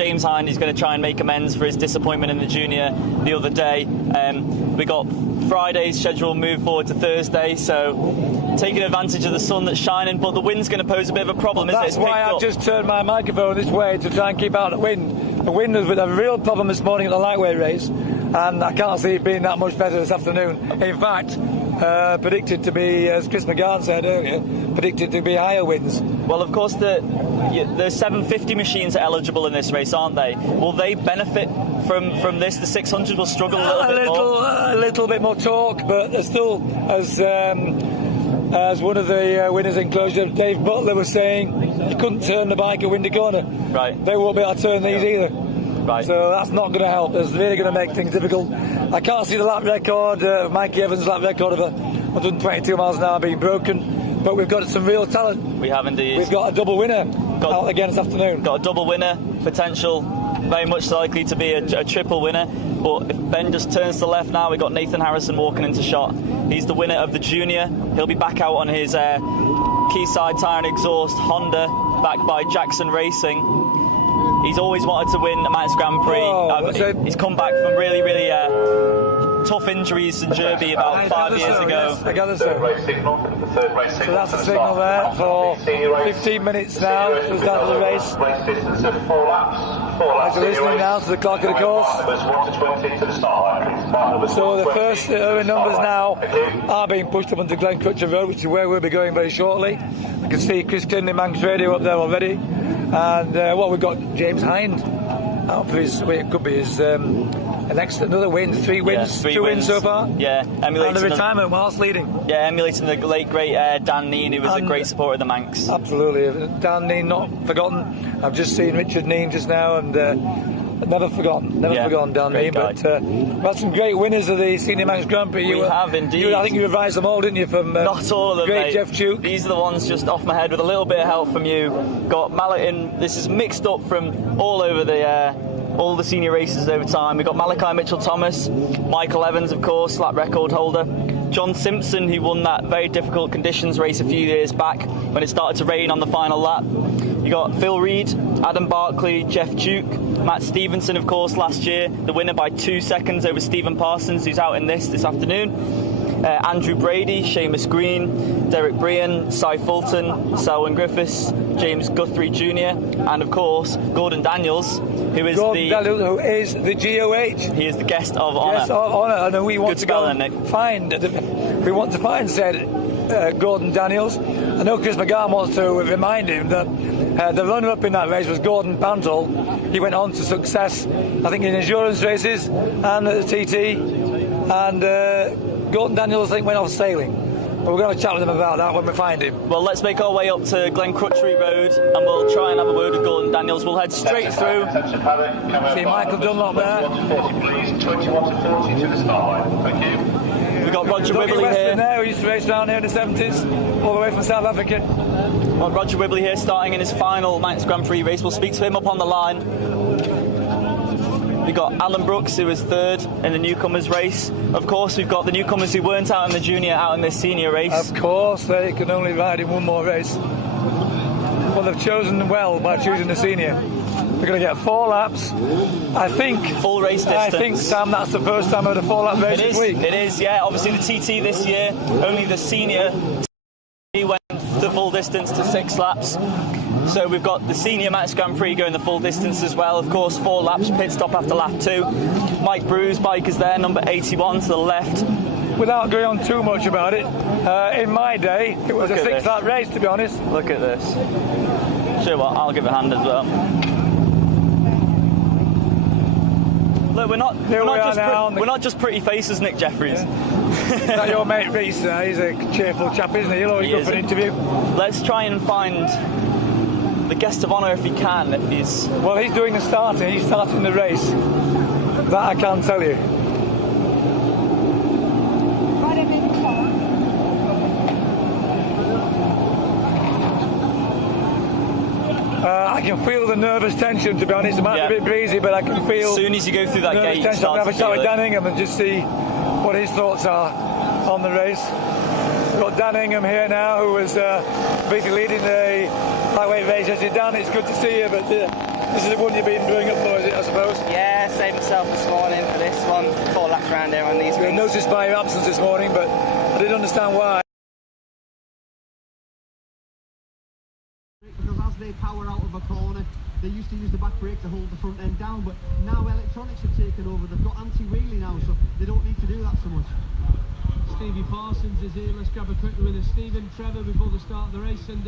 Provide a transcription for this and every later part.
James Hind is going to try and make amends for his disappointment in the junior the other day. We got Friday's schedule moved forward to Thursday, so taking advantage of the sun that's shining, but the wind's going to pose a bit of a problem, isn't it? That's why I've just turned my microphone this way to try and keep out the wind. The wind has been a real problem this morning at the lightweight race, and I can't see it being that much better this afternoon. In fact, predicted to be, as Chris McGann said earlier, predicted to be higher winds. Well, of course, the 750 machines are eligible in this race, aren't they? Will they benefit from this? The 600 will struggle a little bit more. A little bit more torque, but there's still, as one of the winners in closure, Dave Butler, was saying, you couldn't turn the bike at Windy Corner. Right. They won't be able to turn these either. Right. So that's not going to help. It's really going to make things difficult. I can't see the lap record, Mikey Evans' lap record of 122 miles an hour being broken, but we've got some real talent. We have indeed. We've got a double winner out again this afternoon. Got a double winner, potential, very much likely to be a triple winner. But if Ben just turns to the left now, we've got Nathan Harrison walking into shot. He's the winner of the junior. He'll be back out on his Quayside Tyre and Exhaust Honda, backed by Jackson Racing. He's always wanted to win the Manx Grand Prix. He's come back from really tough injuries in Derby about 5 years ago. I got the so that's the signal there for 15 minutes now to the start of the race. As you're listening now to the clock of the course. So the first numbers now are being pushed up onto Glen Crutcher Road, which is where we'll be going very shortly. I can see Chris Kinley, Manx Radio up there already. And we've got James Hind out for his, it could be his another win, 3 wins, yeah, 2 wins so far. Yeah, emulating and the retirement whilst leading. Yeah, emulating the late great Dan Neen, who was a great supporter of the Manx. Absolutely, Dan Neen not forgotten. I've just seen Richard Neen just now, and never forgotten Dan Neen. But we've had some great winners of the Senior Manx Grand Prix. We have indeed. I think you revised them all, didn't you? From not all of them, great mate. Jeff Duke. These are the ones just off my head with a little bit of help from you. Got Mallet. This is mixed up from all over all the senior races over time. We've got Malachi Mitchell-Thomas, Michael Evans, of course, lap record holder, John Simpson, who won that very difficult conditions race a few years back when it started to rain on the final lap. You got Phil Reed, Adam Barkley, Jeff Duke, Matt Stevenson, of course, last year, the winner by 2 seconds over Stephen Parsons, who's out in this afternoon. Andrew Brady, Seamus Green, Derek Brian, Cy Fulton, Selwyn Griffiths, James Guthrie Jr., and of course Gordon Daniels, who is the GOH. He is the guest of honour. Guest of honour, and we want to go find. We want to find said Gordon Daniels. I know Chris McGann wants to remind him that the runner-up in that race was Gordon Pantle. He went on to success, I think, in endurance races and at the TT, and Gordon Daniels, I think, went off sailing. But we're going to chat with him about that when we find him. Well, let's make our way up to Glen Crutchery Road and we'll try and have a word with Gordon Daniels. We'll head straight through. See Michael Dunlop there. 21 to 40 to the start line. Thank you. We've got Roger Wibley here. There, who used to race down here in the 70s, all the way from South Africa. Well, Roger Wibley here, starting in his final Manx Grand Prix race. We'll speak to him up on the line. We've got Alan Brooks, who was third in the newcomers race. Of course, we've got the newcomers who weren't out in the junior, out in this senior race. Of course, they can only ride in one more race. Well, they've chosen well by choosing the senior. They're going to get 4 laps. I think full race distance. I think, Sam, that's the first time I've had a 4-lap race this week. It is, yeah. Obviously, the TT this year, only the senior went the full distance to 6 laps. So we've got the senior Manx Grand Prix going the full distance as well. Of course, 4 laps, pit stop after lap 2. Mike Brew's bike is there, number 81 to the left. Without going on too much about it, in my day, it was a 6-lap race, to be honest. Look at this. Sure what, I'll give a hand as well. Look, we're not just pretty faces, Nick Jeffries. Yeah. Is that your mate Reese? He's a cheerful chap, isn't he? He'll always go for an interview. Let's try and find the guest of honour if he can. Well, he's doing the starting. He's starting the race. That I can tell you. I can feel the nervous tension, to be honest. It might be a bit breezy, but I can feel. As soon as you go through that gate, you tension. I'll have a chat with Dan Ingham and just see what his thoughts are on the race. We've got Dan Ingham here now, who was basically leading the lightweight race. I said, Dan, it's good to see you, but This is the one you've been brewing up for, is it, I suppose? Yeah, saved myself this morning for this one. 4 laps around here on these I things. noticed by your absence this morning, but I didn't understand why. Because as they power out of a corner, they used to use the back brake to hold the front end down, but now electronics have taken over. They've got anti-wheelie now, so they don't need to do that so much. Stevie Parsons is here. Let's grab a quick look with Stephen, Trevor before the start of the race. And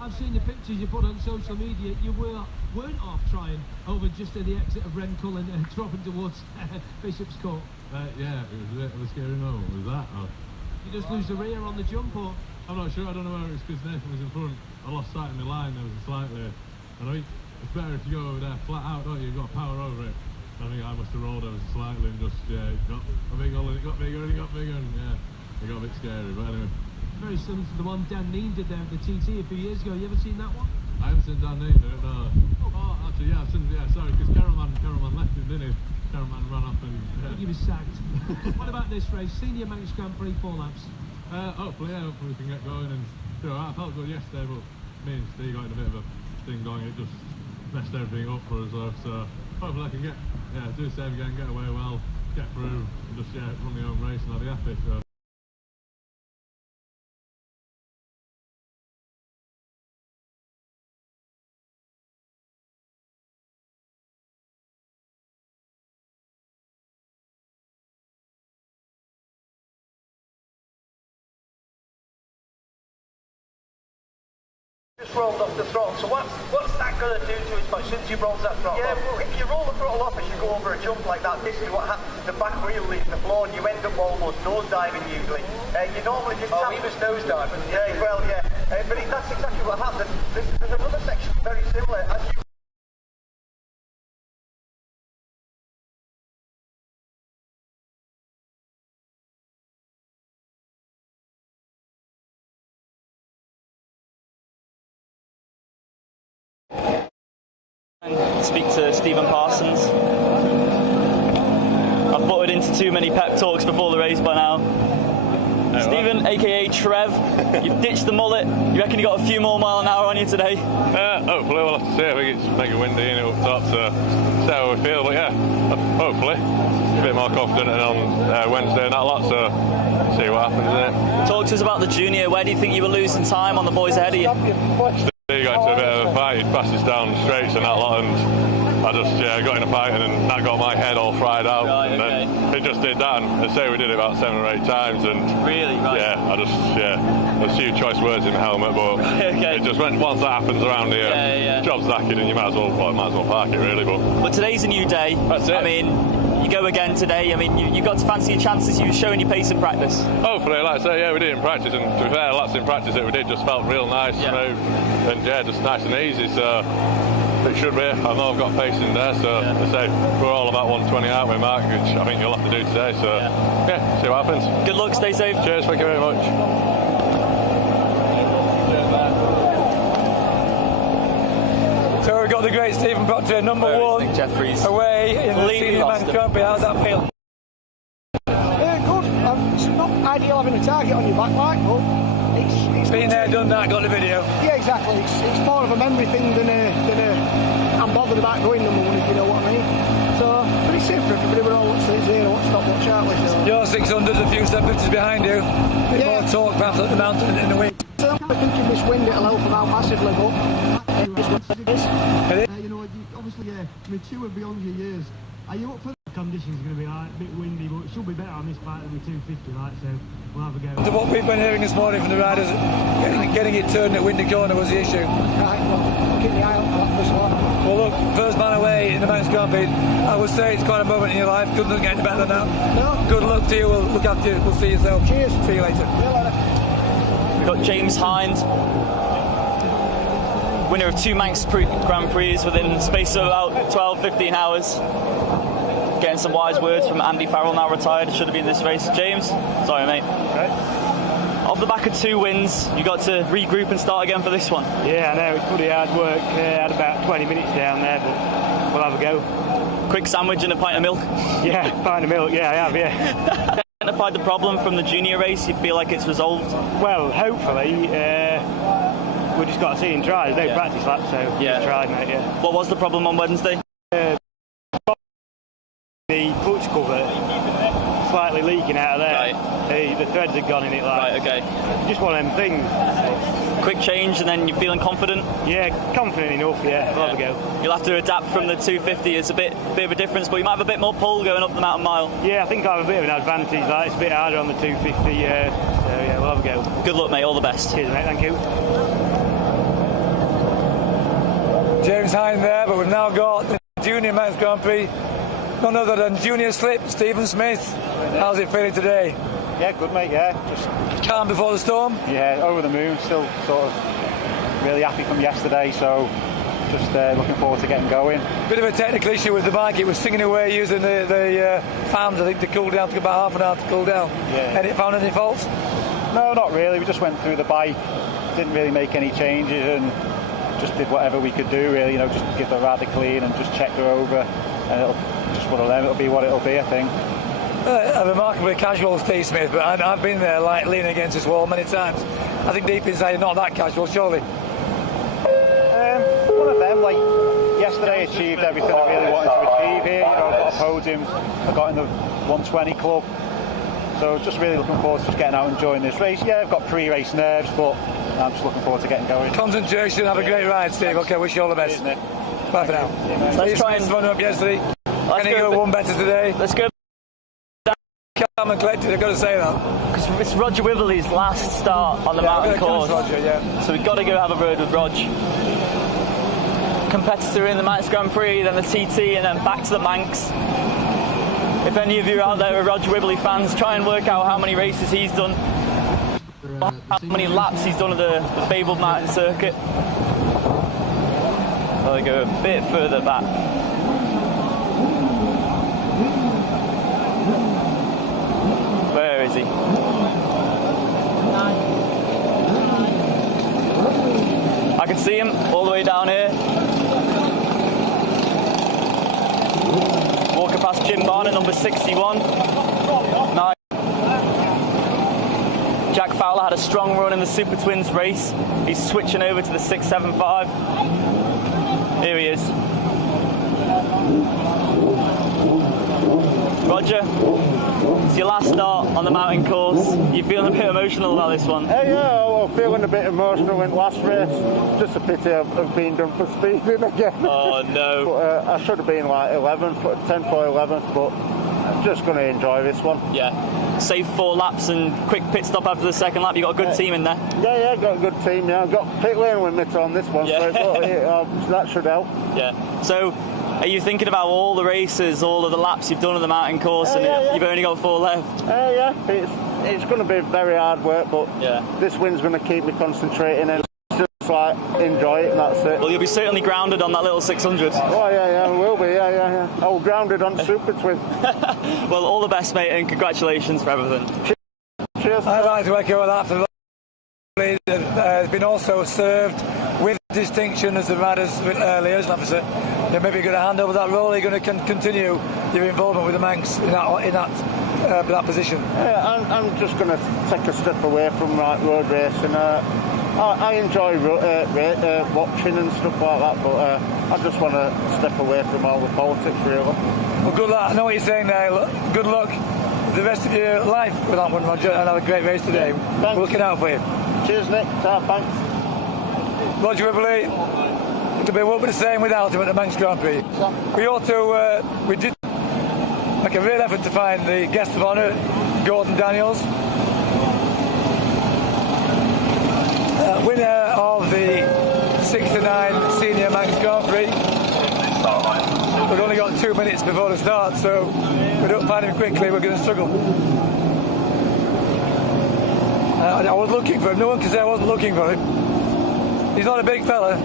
I've seen the pictures you put on social media. You weren't off trying over just at the exit of Rencull and dropping towards Bishop's Court. Yeah, it was a bit of a scary moment. Was that? Or? You just lose the rear on the jump, or? I'm not sure. I don't know whether it's because Nathan was in front. I lost sight of my line. There was a slightly. I know it's better if you go over there flat out, don't you? You've got power over it. I think I must have rolled ever so slightly and just, it got a big hole and it got bigger and it got bigger and it got a bit scary, but anyway. Very similar to the one Dan Neen did there at the TT a few years ago. You ever seen that one? I haven't seen Dan Neen do it, no. Oh, actually, yeah, I've seen, sorry, because Caroman left him, didn't he? Caroman ran off and... He was sacked. What about this race? Senior Manx Grand Prix 4 laps? Hopefully we can get going and do alright. I felt good yesterday, but me and Steve got in a bit of a thing going. It just messed everything up for us, so hopefully I can do the same again, get away well, get through, and just run my own race and I'll be happy. So. Just rolled off the throttle, so what's that going to do to his bike since you rolled that throttle off? Well, if you roll the throttle off as you go over a jump like that, this is what happens. The back wheel leaves the floor and you end up almost nose diving usually. You normally just he was nose diving. Yeah, well, yeah. But that's exactly what happened. There's another section very similar. As you speak to Stephen Parsons. I've butted into too many pep talks before the race by now. Stephen, aka Trev, you've ditched the mullet. You reckon you got a few more mile an hour on you today? Hopefully, we'll have to see. I think it's mega windy and up top, so see how we feel. But yeah, hopefully, a bit more confident on Wednesday and that lot. So see what happens there. Talk to us about the junior. Where do you think you were losing time on the boys ahead of you? He got into a bit of a fight, he passed us down straights and that lot, and I just got in a fight and then that got my head all fried out. Right, and then it just did that, and I say we did it about 7 or 8 times, and really, right. There's a few choice words in the helmet, but okay. It just went, once that happens around here, job's knackered and you might as well park it really. But today's a new day. That's it. I mean, you go again today. I mean, you got to fancy your chances. You've shown your pace in practice. Hopefully, like I say, we did it in practice, and to be fair, lots in practice that we did just felt real nice, smooth, and just nice and easy. So it should be. I know I've got pace in there, so I say we're all about 120 out with Mark, which I think you'll have to do today. So see what happens. Good luck. Stay safe. Cheers. Thank you very much. So we've got the great Stephen Proctor, number 1 Jeffries. away in the Senior Manx Grand Prix. How's that feel? Good. It's not ideal having a target on your back like, but it's Been there, done that, got the video. Yeah, exactly. It's more of a memory thing than I'm bothered about going number 1, if you know what I mean. So, but it's safe for everybody. We're all zero, what's stopwatch, aren't we? So. Your 600's a few seconds behind you. Bit more torque perhaps at the mountain in the wind. So I'm thinking this wind it'll help them out massively, but obviously mature beyond your years. Are you up for the conditions? Going to be a bit windy, but it should be better on this bike than the 250, right? So we'll have a go. To what we've been hearing this morning from the riders, getting it turned at Windy Corner was the issue. Right, well, keep the eye out for that first one. Well, look, first man away in the Manx Grand Prix. I would say it's quite a moment in your life. Good luck getting better than that. No. Good luck to you. We'll look after you. We'll see yourself. Cheers. See you later. We've got James Hind, winner of 2 Manx Grand Prix within the space of about 12-15 hours. Getting some wise words from Andy Farrell, now retired, should have been in this race. James, sorry mate. Right. Off the back of 2 wins, you got to regroup and start again for this one. Yeah, I know, it's pretty hard work. Had about 20 minutes down there, but we'll have a go. Quick sandwich and a pint of milk? Yeah, pint of milk, yeah, I have, yeah. Identified the problem from the junior race, you feel like it's resolved? Well, hopefully. We're just got to see him try. There's no practice lap, so just tried, mate. Yeah. What was the problem on Wednesday? The clutch cover slightly leaking out of there. Right. The threads had gone in it. Like, Right. Okay. just one of them things. Quick change, and then you're feeling confident. Yeah, confident enough. Yeah, we'll have a go. You'll have to adapt from the 250. It's a bit of a difference, but you might have a bit more pull going up the mountain mile. Yeah, I think I have a bit of an advantage. Like, it's a bit harder on the 250. So yeah, we'll have a go. Good luck, mate. All the best. Cheers, mate. Thank you. James Hine there, but we've now got the Junior Manx Grand Prix. None other than Junior Slip, Stephen Smith. How's it feeling today? Yeah, good mate, yeah. Just calm before the storm? Yeah, over the moon, still sort of really happy from yesterday, so just looking forward to getting going. Bit of a technical issue with the bike, it was singing away using the fans, I think, to cool down, took about half an hour to cool down. Yeah. Any found any faults? No, not really, we just went through the bike, didn't really make any changes and just did whatever we could do really, just give the rad a clean and just check her over, and it'll be what it'll be, I think. A remarkably casual Steve Smith, but I've been there like leaning against this wall many times. I think deep inside you're not that casual, surely. One of them, like yesterday I achieved everything I really wanted to achieve here. I got a podium, I got in the 120 club, so just really looking forward to just getting out and enjoying this race. Yeah, I've got pre-race nerves, but I'm just looking forward to getting going. Concentration, have a great ride, Steve. Okay, wish you all the best. Bye for now. Let's try and run up yesterday. Can you go one better today? Let's go. Calm and collected, I've got to say that. Because it's Roger Wibberley's last start on the mountain course. Roger, yeah. So we've got to go have a word with Rog. Competitor in the Manx Grand Prix, then the TT, and then back to the Manx. If any of you out there are Roger Wibberley fans, try and work out how many races he's done, how many laps he's done of the fabled mountain circuit. I'll go a bit further back. Where is he? I can see him all the way down here. Walking past Jim Barner, number 61. Nice. Jack Fowler had a strong run in the Super Twins race. He's switching over to the 675. Here he is. Roger, it's your last start on the mountain course. You feeling a bit emotional about this one? Yeah, I'm feeling a bit emotional in last race. Just a pity I've been done for speeding again. Oh no. But, I should have been like 10th or 11th, but I'm just going to enjoy this one. Yeah. Save 4 laps and quick pit stop after the second lap. You got a good team in there. Yeah, got a good team. Yeah, I've got pit lane limit on this one, yeah. So that should help. Yeah. So, are you thinking about all the races, all of the laps you've done on the mountain course, and you've only got 4 left? Yeah, it's going to be very hard work, but this win's going to keep me concentrating and just like enjoy it, and that's it. Well, you'll be certainly grounded on that little 600. Oh yeah, I will be. Yeah. I'll grounded on Super Twin. Well, all the best, mate, and congratulations for everything. Cheers. I'd like to echo that for the has been also served with distinction as the riders earlier, as an officer. You're maybe going to hand over that role. You're going to continue your involvement with the Manx in that position. Yeah, I'm just going to take a step away from road racing. I enjoy watching and stuff like that, but I just want to step away from all the politics, really. Well, good luck. I know what you're saying there. Good luck with the rest of your life with that one, Roger, and have a great race today. Thanks. We're looking out for you. Cheers, Nick. Thanks. Roger Wibberley. It won't be the same without him at the Manx Grand Prix. We did make a real effort to find the guest of honour, Gordon Daniels, winner of the 69 Senior Manx Grand Prix. We've only got 2 minutes before the start, so if we don't find him quickly, we're going to struggle. I was looking for him. No one can say I wasn't looking for him. He's not a big fella.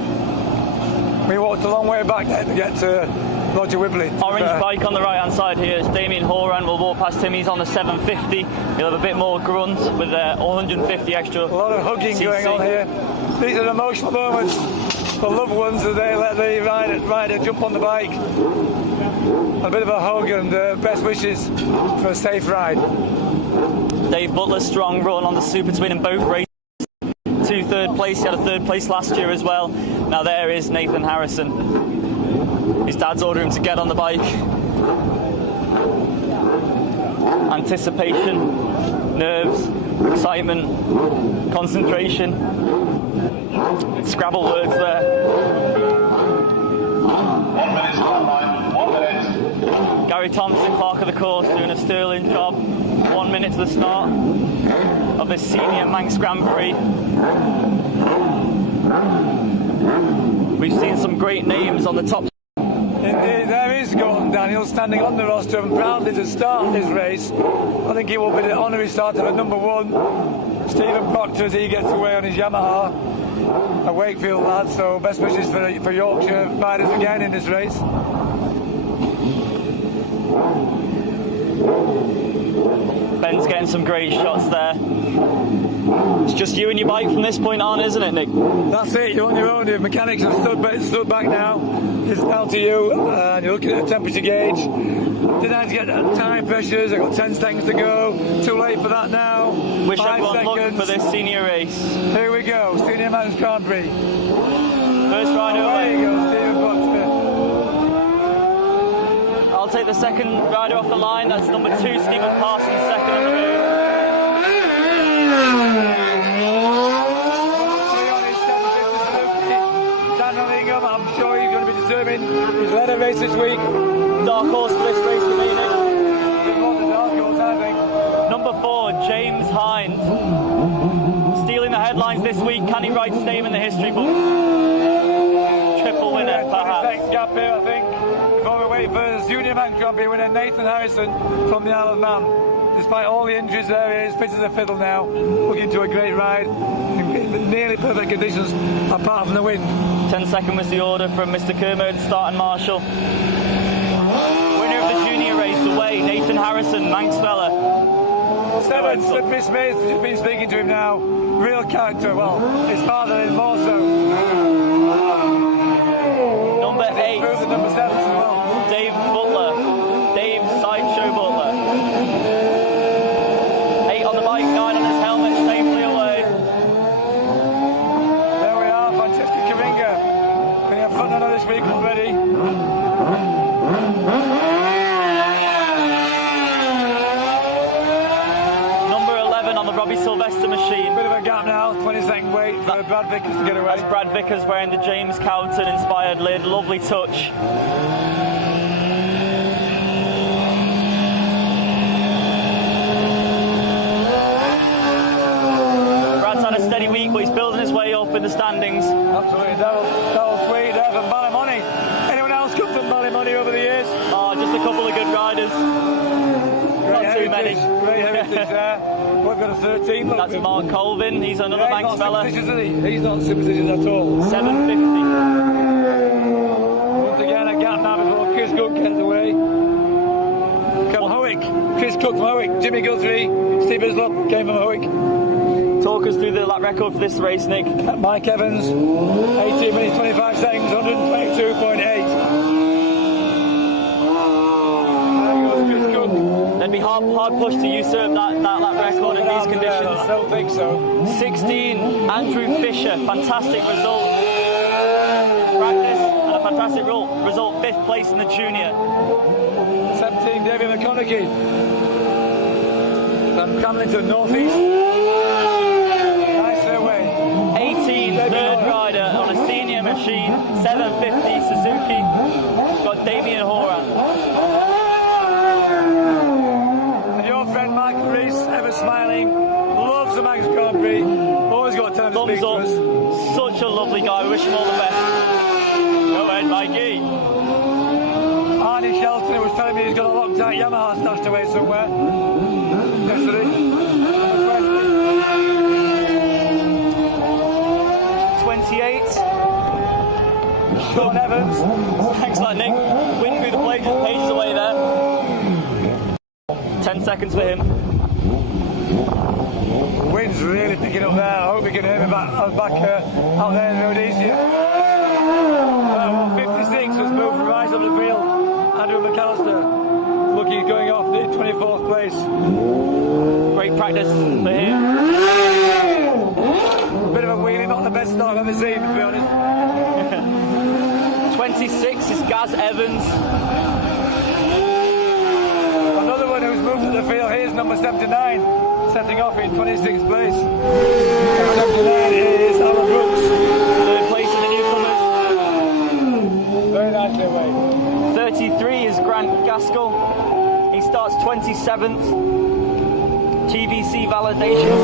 We walked a long way back there to get to Roger Wibberley. Orange bike on the right hand side here. It's Damien Horan. We'll walk past him. He's on the 750. He'll have a bit more grunt with 150 extra. A lot of hugging going on here. These are emotional moments for loved ones as they let the rider jump on the bike. A bit of a hug and best wishes for a safe ride. Dave Butler's strong run on the Super Twin in both races. 2 third place. He had a third place last year as well. Now there is Nathan Harrison. His dad's ordering him to get on the bike. Anticipation, nerves, excitement, concentration. Scrabble words there. 1 minute start line, 1 minute. Gary Thompson, clerk of the course, doing a sterling job. 1 minute to the start of this senior Manx Grand Prix. We've seen some great names on the top. Indeed, there is Gordon Daniels standing on the roster and proudly to start this race. I think it will be the honorary start of a number 1. Stephen Proctor as he gets away on his Yamaha. A Wakefield lad, so best wishes for Yorkshire riders again in this race. Ben's getting some great shots there. It's just you and your bike from this point on, isn't it, Nick? That's it, you're on your own. The mechanics have stood back now. It's down to you, and you're looking at the temperature gauge. Didn't have to get time pressures, I've got 10 seconds to go. Too late for that now. Wish 5 everyone seconds. luck for this senior race. Here we go, Senior Manx Grand Prix. First rider There away. you go, Stephen Proctor. I'll take the second rider off the line. That's number 2, Stephen Parsons, second on the move. I'm sure he's going to be determined. He's led a race this week. Dark horse for this race for me, Nick. Dark horse, I think. Number 4, James Hind. Stealing the headlines this week. Can he write his name in the history book? Triple winner, perhaps. Second gap here, I think. Before we wait for the Junior Manx Grand Prix winner Nathan Harrison from the Isle of Man. Despite all the injuries there, he is fit as a fiddle now. Looking to a great ride in nearly perfect conditions, apart from the wind. 10 second was the order from Mr. Kermode, starting marshal. Winner of the junior race away, Nathan Harrison, Manx fella. 7, Slippery Smith, just been speaking to him now. Real character, well, his father is more so. Number 8, the number 7 as well. Dave Butler, Dave Sideshow Butler. 8 on the bike, 9 on his helmet, safely away. There we are, Francesca Karinga. Being a front runner this week already. Number 11 on the Robbie Sylvester machine. Bit of a gap now, 20-second wait for Brad Vickers to get away. That's Brad Vickers wearing the James Cowton inspired lid. Lovely touch. Brad's had a steady week, but he's building his way up in the standings. Absolutely, that'll tweet there from Ballymoney. Anyone else come from Ballymoney over the years? Oh, just a couple of good riders. Not too many. Great heritage there. We've got a 13. Look, That's Mark Colvin. He's another yeah, Manx fella. He's not superstitious at all. 750. Once again, a gap now before Chris Cook gets away. Howick. Chris Cook from Howick. Jimmy Guthrie. Steve Islop came from Howick. Talk us through the lap record for this race, Nick. Mike Evans, 18 minutes 25 seconds, 122.8. They'd be hard pushed to usurp that lap record in these conditions. I don't think so. 16, Andrew Fisher, fantastic result. Practice and a fantastic result, 5th place in the junior. 17, David McConaughey. From Camlington, North East. Nice away. 18, third rider on a senior machine, 750 Suzuki. Got Damien Horan. And your friend Michael Rees, ever smiling, loves the Manx Grand Prix. Always got time to speak to Thumbs us. up. Such a lovely guy. Wish him all the best. Go ahead, Mikey. Arnie Shelton was telling me he's got a locked-out Yamaha stashed away somewhere. Yesterday. 28. Sean Evans. Thanks for that, Nick. Win through the pages away there. 10 seconds for him. Wind's really picking up there. I hope you can hear me back out there in Rhodesia. 56 has moved right up the field. Andrew McAllister looking going off the 24th place. Great practice for him. Bit of a wheelie, not the best start I've ever seen, to be honest. 26 is Gaz Evans. Another one who's moved to the field here is number 79, setting off in 26th place. 79 is Alan Brooks. Third place in the newcomers. Very nicely away. 33 is Grant Gaskell. He starts 27th. GVC Validation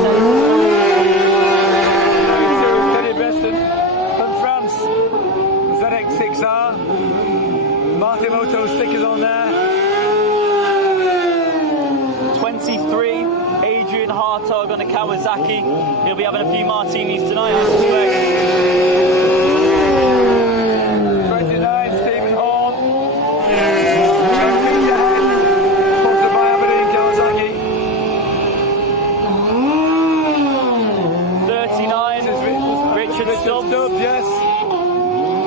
Teddy Beston from France. ZX6R. Martimoto stickers on there. 23, Adrian Hartog on a Kawasaki. He'll be having a few martinis tonight, I suspect. 29, Stephen Horn. Sponsored by Aberdeen Kawasaki. 39, Richard Stubbs. Yes.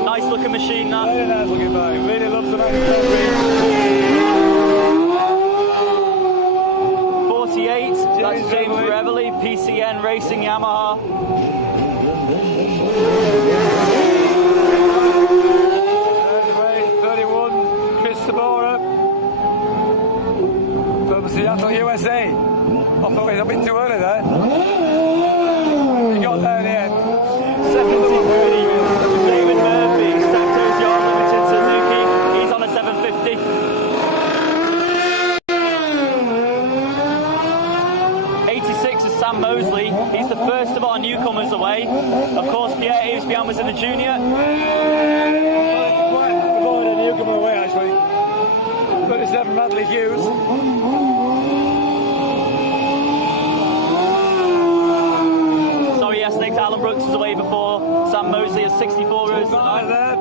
Nice looking machine, that. Very nice looking bike. Really loves the Manx. 48, that's James Reveley, PCN Racing Yamaha. 31, Chris Sabora from Seattle, USA. I thought he was a bit too early there. He got there in the end. 70-30, David Murphy, Santos Yard Limited Suzuki. He's on a 750. 86 is Sam Mosley. He's the first of our newcomers away. Of course, Pierre Eusbian was in the junior. Before the newcomer away, actually. 37, Madley Hughes. Sorry, yes, Nick Alan Brooks was away before. Sam Mosley has 64 rows tonight. There.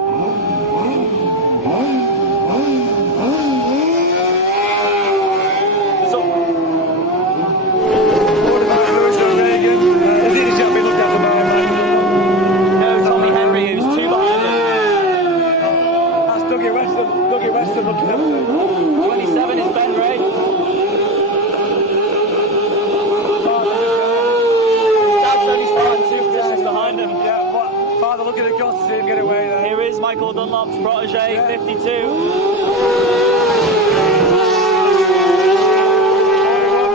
Tommy Henry, who's 2 behind him. That's Dougie Weston looking up there. 27 is Ben Ray. Dad's only starting 2 positions behind him. Yeah, Father looking across to see him get away there. Here is Michael Dunlop's protege, 52.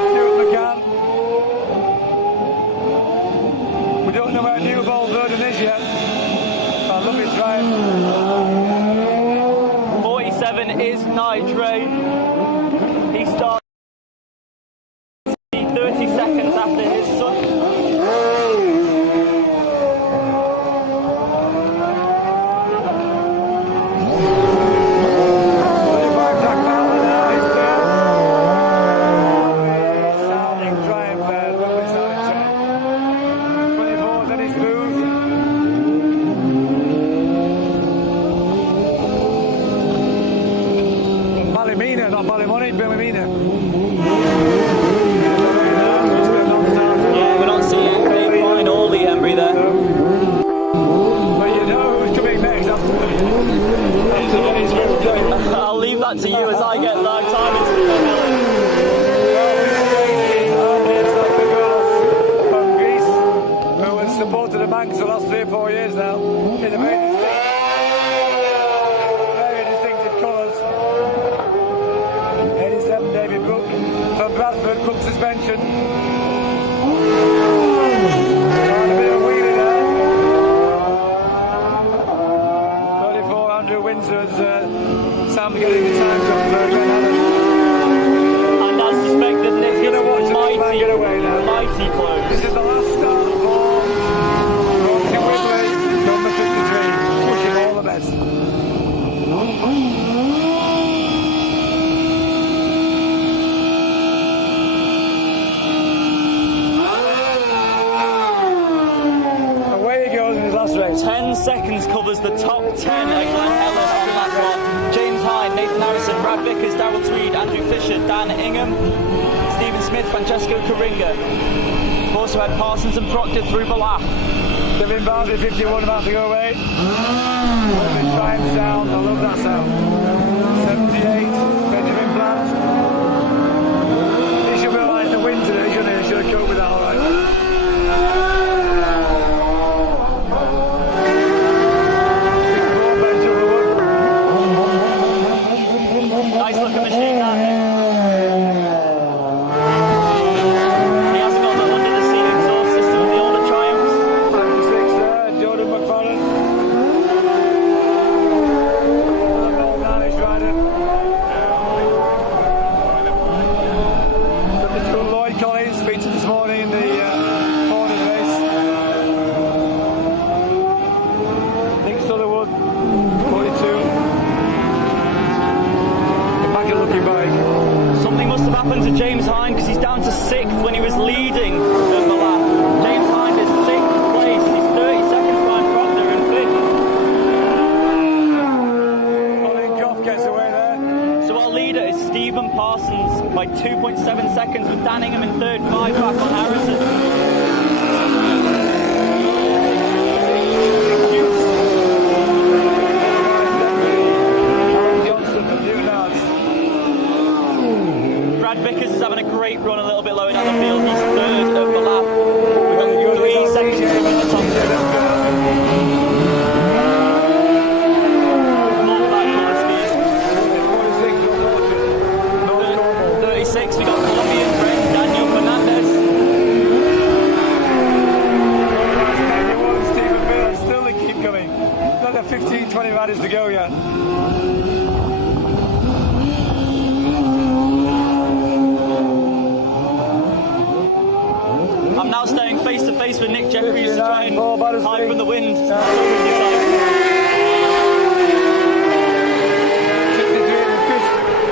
Stuart McCann. We don't know where Newbold Verdon is yet. I love his drive. 47 is Nitre. He starts 30 seconds after his son. 25, Jack Fowler there, he's there. Sounding triumph there, lovely sounding triumph. 24, Dennis Booth. Ballymena, not Ballymoney, Ballymena. Yeah, we're not seeing Craig Fine or Lee Embry there. But you know who's coming next after Dennis Booth. I'll leave that to you as I get that time into From Greece, who has supported the Manx the last 3 or 4 years now, in the very distinctive colours. 87, David Brook, from Bradford, Brook suspension. Trying a bit of wheelie there. 34, Andrew Windsor as Sam getting the time from Glen Allen. And as suspected, Nick, Gonna watch it's the man get away now. mighty close. This is the last start for Rosie Whibley, number 53. Wish him all the best. Away he goes in his last race. 10 seconds covers the top 10 at Glen Helen after that one. James Hyde, Nathan Harrison, Brad Vickers, Darryl Tweed, Andrew Fisher, Dan Ingham, Stephen Smith, Francesco Coringa. We've also had Parsons and Proctor through Ballaugh. Kevin Bartley, 51, about to go away. Lovely triumph sound, I love that sound. 78, Benjamin Blunt. He should be alright in the wind today, shouldn't he? He should have coped with that alright. Nice looking machine, that. He hasn't got the under the seat exhaust system of the older Triumphs. 76 there, Jordan McFarlane. Another Irish rider. Lloyd Collins featured this morning in the morning race. Nick Sutherwood, 42. Immaculate looking bike. Something must have happened to James Hind because he's down to 6th when he was leading at the lap. James Hind is 6th place. He's 30 seconds behind Proctor and 5th. Colin Goff gets away there. So our leader is Stephen Parsons by 2.7 seconds with Danningham in 3rd, 5 back on Harrison. Brad Vickers is having a great run a little bit lower down the field. He's 3rd of the lap. We've got 3 seconds to go at the top. More back on the speed. 36, we got Colombian friend Daniel Fernandez. Stephen Miller, still they keep coming. Another 15, 20 riders to go yet. I'm now staying face to face with Nick Jeffries to try and hide from the wind. 63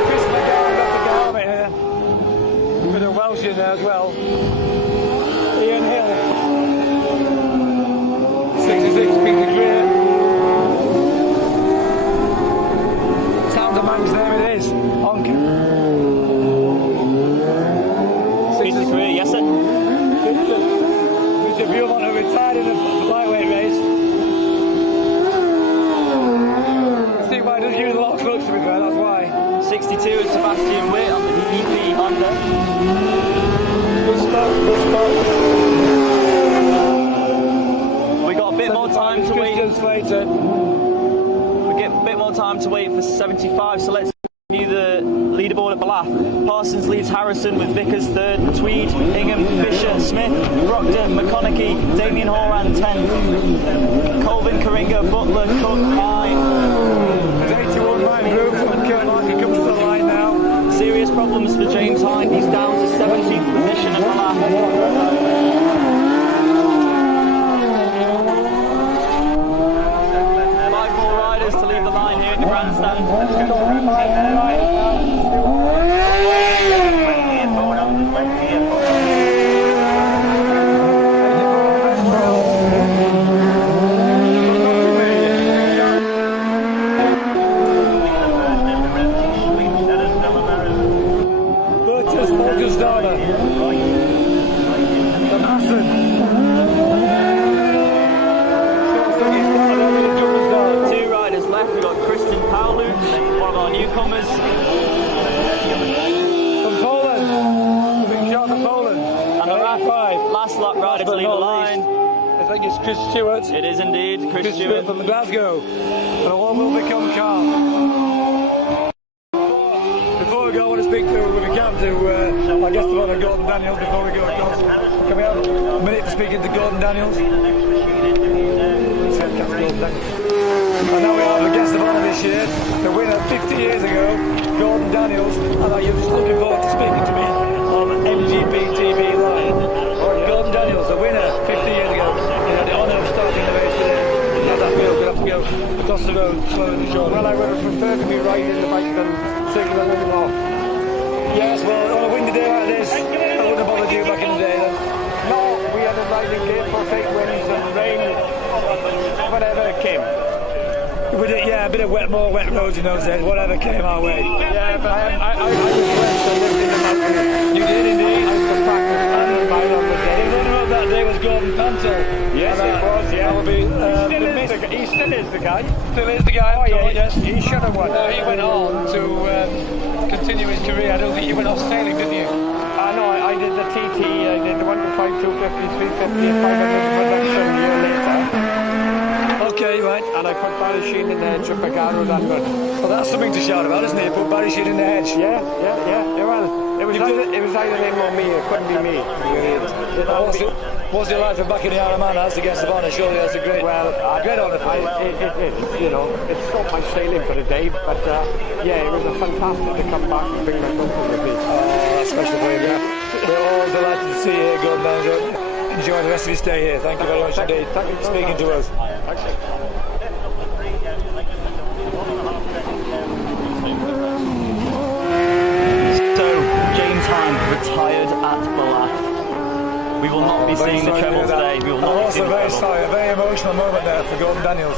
Chris McGowan got the garment here. With a Welsh in there as well. Ian Hill. 66 Peter Greer. Sounds of Manx, there it is. Onken. 63, yes sir. Mr. Beaumont, who retired in the lightweight race. Steve White does use a lot of clutch, to be fair, that's why. 62 is Sebastian Witt on the DP Honda. Good spot. We got a bit more time to wait. Slater. We get a bit more time to wait for 75, so let's view the leaderboard at Ballath. Parsons leads Harrison with Vickers 3rd, Tweed, Ingham, Fisher, Smith, Proctor, McConaughey, Damien Horan 10th, Colvin, Coringa, Butler, Cook, Hine. 81 line group from Kilmarnock comes to the line now. Serious problems for James Hind, he's down to 17th position at Ballath. 5 more riders to leave the line here at the grandstand. Two riders left. We've got Kristen Pauluch, one of our newcomers. From Poland. Big shot from Poland. And the last lap rider to leave the line. I think it's Chris Stewart. It is indeed Chris Stewart from Glasgow. And all will become calm. Before we go, I want to speak to, if we can, to I guess the one of Gordon Daniels before we go. Can we have a minute to speak into Gordon Daniels? I know we have a guest of honour this year, the winner 50 years ago, Gordon Daniels, and you're just looking forward to speaking to me on MGP TV Live. Gordon Daniels, the winner 50 years ago, he had the honour of starting the race today. How's that feel? We'll have to go across the road, slow and short. Well, I would have preferred to be riding the bike than signalling them off. Yes, well, on a windy day like this, I wouldn't have bothered you back in the day then. No, we had a riding game for fake winds and rain, whatever came. Yeah, a bit of more wet roads in those days, whatever came our way. Yeah, but I was blessed to live in the mountains. You did indeed. I used to practice 100 miles on the day. The runner of that day was Gordon Pantel. Yes, it was, yeah. That would be, he still is the guy. Still is the guy, Oh, yeah, yes. he should have won. He went on to continue his career. I don't think you went off sailing, did you? No, I did the TT, I did the 1 to 5, 250, 350, 500, but that's a year later. Okay. Okay, right. And I put Barry Sheen in the hedge at Bagaro that good. Well, that's something to shout about, isn't it? You put Barry Sheen in the hedge. Yeah. Well, it was either him or me. It couldn't be me. What's it like for back in the Isle of Man as the guest of honour? Surely that's a great honour. It's not my sailing for the day, but it was a fantastic to come back and bring my uncle with me. That's special for you. We're all delighted to see you here, Gordon Daniels. Enjoy the rest of your stay here. Thank you very much indeed. Thank you for speaking to us. So, James Hind retired at Ballath. We will not be seeing the treble today. We will not be seeing the treble. Sorry, a very emotional moment there for Gordon Daniels. A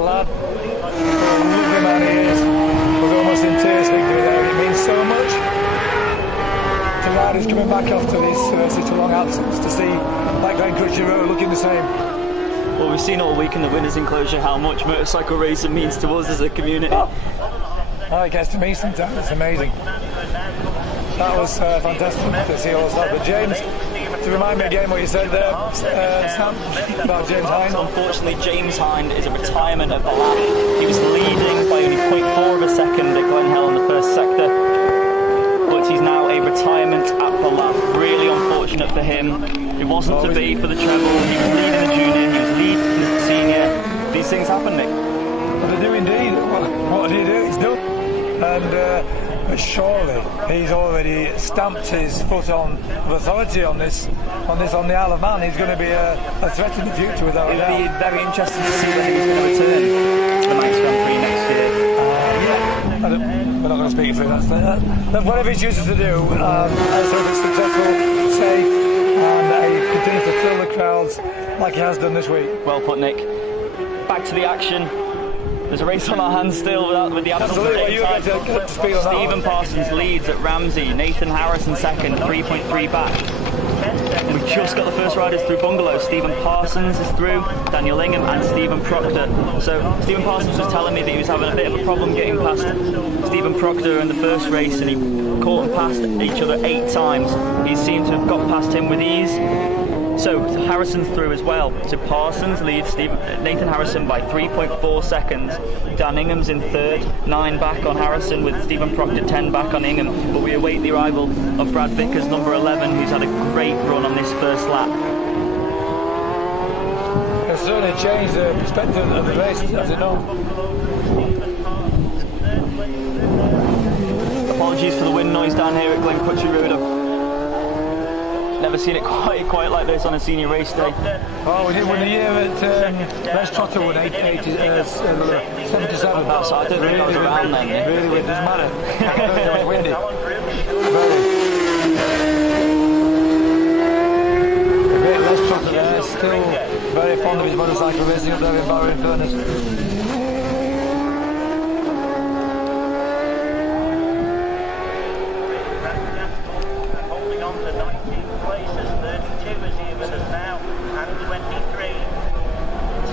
lad, a lovely man he is, was almost in tears speaking to me there. It means so much to riders coming back after this such a long absence to see like Glen Crutcher Road looking the same. Well, we've seen all week in the winners' enclosure how much motorcycle racing means to us as a community. Oh, it gets to me sometimes. It's amazing. That was fantastic to see all that. But James, to remind me again what you said there, Sam, about James Hind. Unfortunately, James Hind is a retirement at Ballath. He was leading by only 0.4 of a second at Glenhell in the first sector, but he's now a retirement at Ballath. Really unfortunate for him. It wasn't to be for the treble. He was leading the junior, he was leading the senior. These things happen, Nick. Well, they do indeed. What did he do? He's done. And but surely he's already stamped his foot on authority on the Isle of Man. He's going to be a threat in the future without a doubt. It'll be very interesting to see whether he's going to return to the Manx Grand Prix next year. We're not going to speak through that. Whatever he chooses to do, I hope it's successful, safe, and he continues to fill the crowds like he has done this week. Well put, Nick. Back to the action. There's a race on our hands still with the absence of time. Stephen Parsons leads at Ramsey. Nathan Harrison second, 3.3 back. And we've just got the first riders through Bungalow. Stephen Parsons is through, Daniel Ingham and Stephen Proctor. So Stephen Parsons was telling me that he was having a bit of a problem getting past Stephen Proctor in the first race, and he caught and passed each other 8 times. He seemed to have got past him with ease. So Harrison's through as well. So Parsons leads Nathan Harrison by 3.4 seconds. Dan Ingham's in third, 9 back on Harrison, with Stephen Proctor 10 back on Ingham. But we await the arrival of Brad Vickers, number 11, who's had a great run on this first lap. It's certainly changed the perspective of the race, has it not? Apologies for the wind noise down here at Glen Crutcher Road. Never seen it quite like this on a senior race day. Oh, we did win a year at West Trotter won 77. Oh, so I don't think I was around then. Really, it doesn't matter. Very windy. The great West Trotter there, still very fond of his motorcycle racing up there in Barrow in Furness.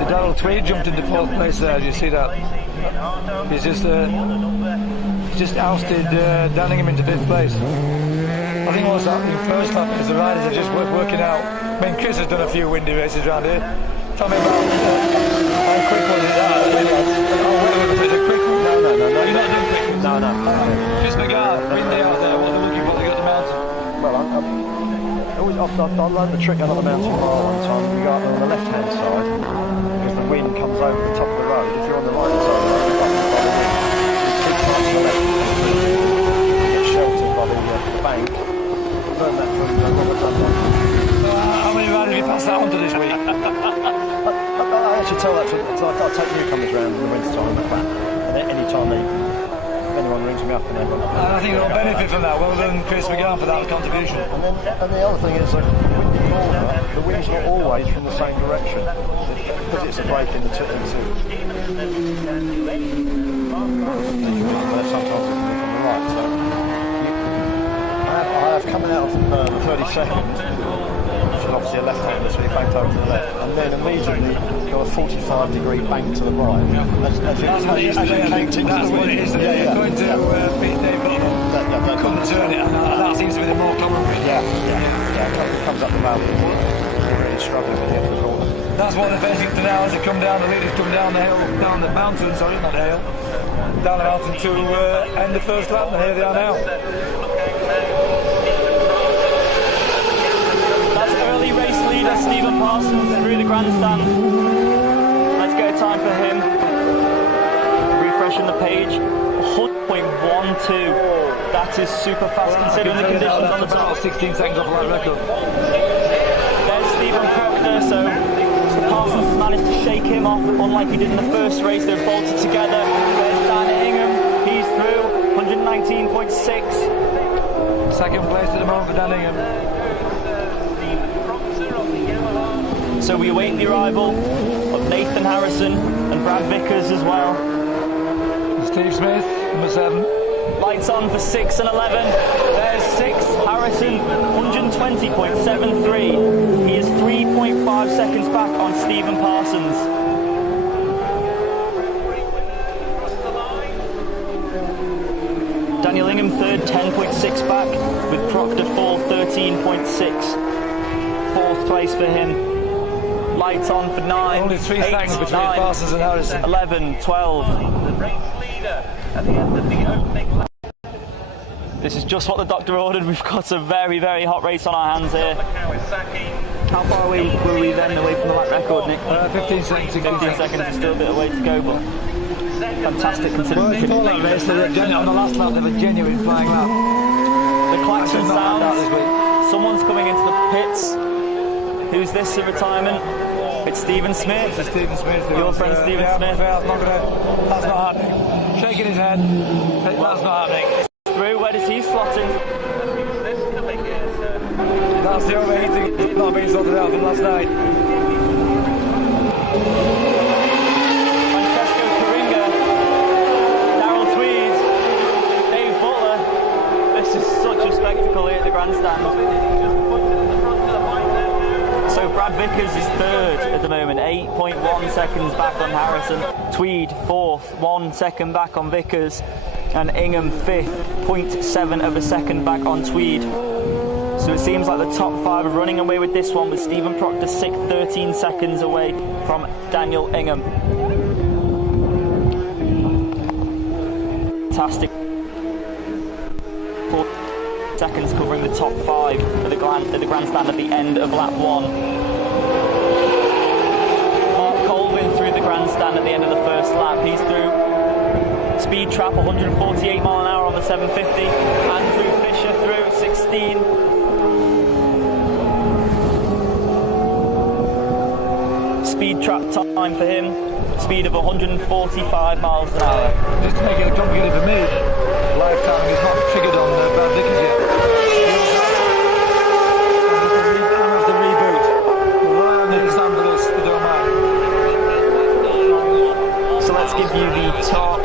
Darrell Tweed jumped into 4th place there. Did you see that? He's just ousted Danningham into 5th place. I think what's happening first lap is the riders are just working out. I mean, Chris has done a few windy races around here. Tell me about how quick was it? Oh, wait a quick one. No. You're not doing quick ones? No. Chris McGrath, windy out there. What they're looking for, they got the mountain. Well, I learned the trick out on the mountain mile one time. You go up on the left-hand side. The wind comes over the top of the road. If you're on the right side, you get sheltered by the bank. Learn that from Robert Dunlop. How many riders have you passed that on to this week? I actually tell that to I take newcomers round in the winter time and any time anyone rings me up and everyone. I think they'll benefit from that. Well done, Chris McGann, for that contribution. And the other thing is, the wind's not always from the same direction. Because it's a break in the two. Sometimes it can be from the right. So I have coming out of the 32nd, which is obviously a left-hander, so he banked over to the left, and then immediately got a 45-degree bank to the right. That's what it is. Going to beat Dave Butler, couldn't turn it, and that seems to be the more common. Yeah. It comes up the mountain. You're really struggling with the end of the corner. That's what they're facing to now as they come down, the leaders come down the hill, down the mountain, sorry, not the hill, down the mountain to end the first lap, and here they are now. That's early race leader Stephen Parsons through the grandstand. Let's get a time for him. Refreshing the page, 100.12. That is super fast considering the conditions on the top. 16 seconds off that record. There's Stephen Proctor, so Parsons has managed to shake him off, unlike he did in the first race. They're bolted together. There's Dan Ingham, he's through, 119.6. Second place at the moment for Dan Ingham. So we await the arrival of Nathan Harrison and Brad Vickers as well. Steve Smith, number 7. Lights on for 6 and 11. There's 6. Harrison, 120.73. He is 3.5 seconds back on Stephen Parsons. Daniel Ingham third, 10.6 back, with Proctor fourth, 13.6. Fourth place for him. Lights on for 9. Only 3 8, seconds between 9, Parsons and Harrison. 11, 12. The race leader at the end of the opening lap. This is just what the doctor ordered. We've got a very, very hot race on our hands here. How far away were we then away from the lap record, Nick? 15 seconds. 15 seconds is still a bit away to go, but fantastic considering the Well, that race, on the last lap, they have a genuine flying lap. The klaxon sounds. Someone's coming into the pits. Who's this in retirement? It's Stephen Smith. It's Stephen Smith. Your friend Stephen Smith. That's not happening. Shaking his head. That's not happening. Through, where does he slot in? That's the overheating not being sorted out from last night. Francesco Coringa, Darryl Tweed, Dave Butler. This is such a spectacle here at the grandstand. So Brad Vickers is third at the moment, 8.1 seconds back on Harrison. Tweed fourth, 1 second back on Vickers. And Ingham fifth, 0.7 of a second back on Tweed. So it seems like the top 5 are running away with this one, with Stephen Proctor sixth, 13 seconds away from Daniel Ingham. Fantastic. 4 seconds covering the top 5 at the grandstand at the end of lap 1. Mark Colvin through the grandstand at the end of the first lap. He's through. Speed trap, 148 mile an hour on the 750. Andrew Fisher through, 16. Speed trap time for him, speed of 145 miles an hour. Just to make it complicated for me, lifetime is not triggered on Brad Vickers yet. Almost the reboot. Right on the stand for this, they don't mind. So let's give you the top.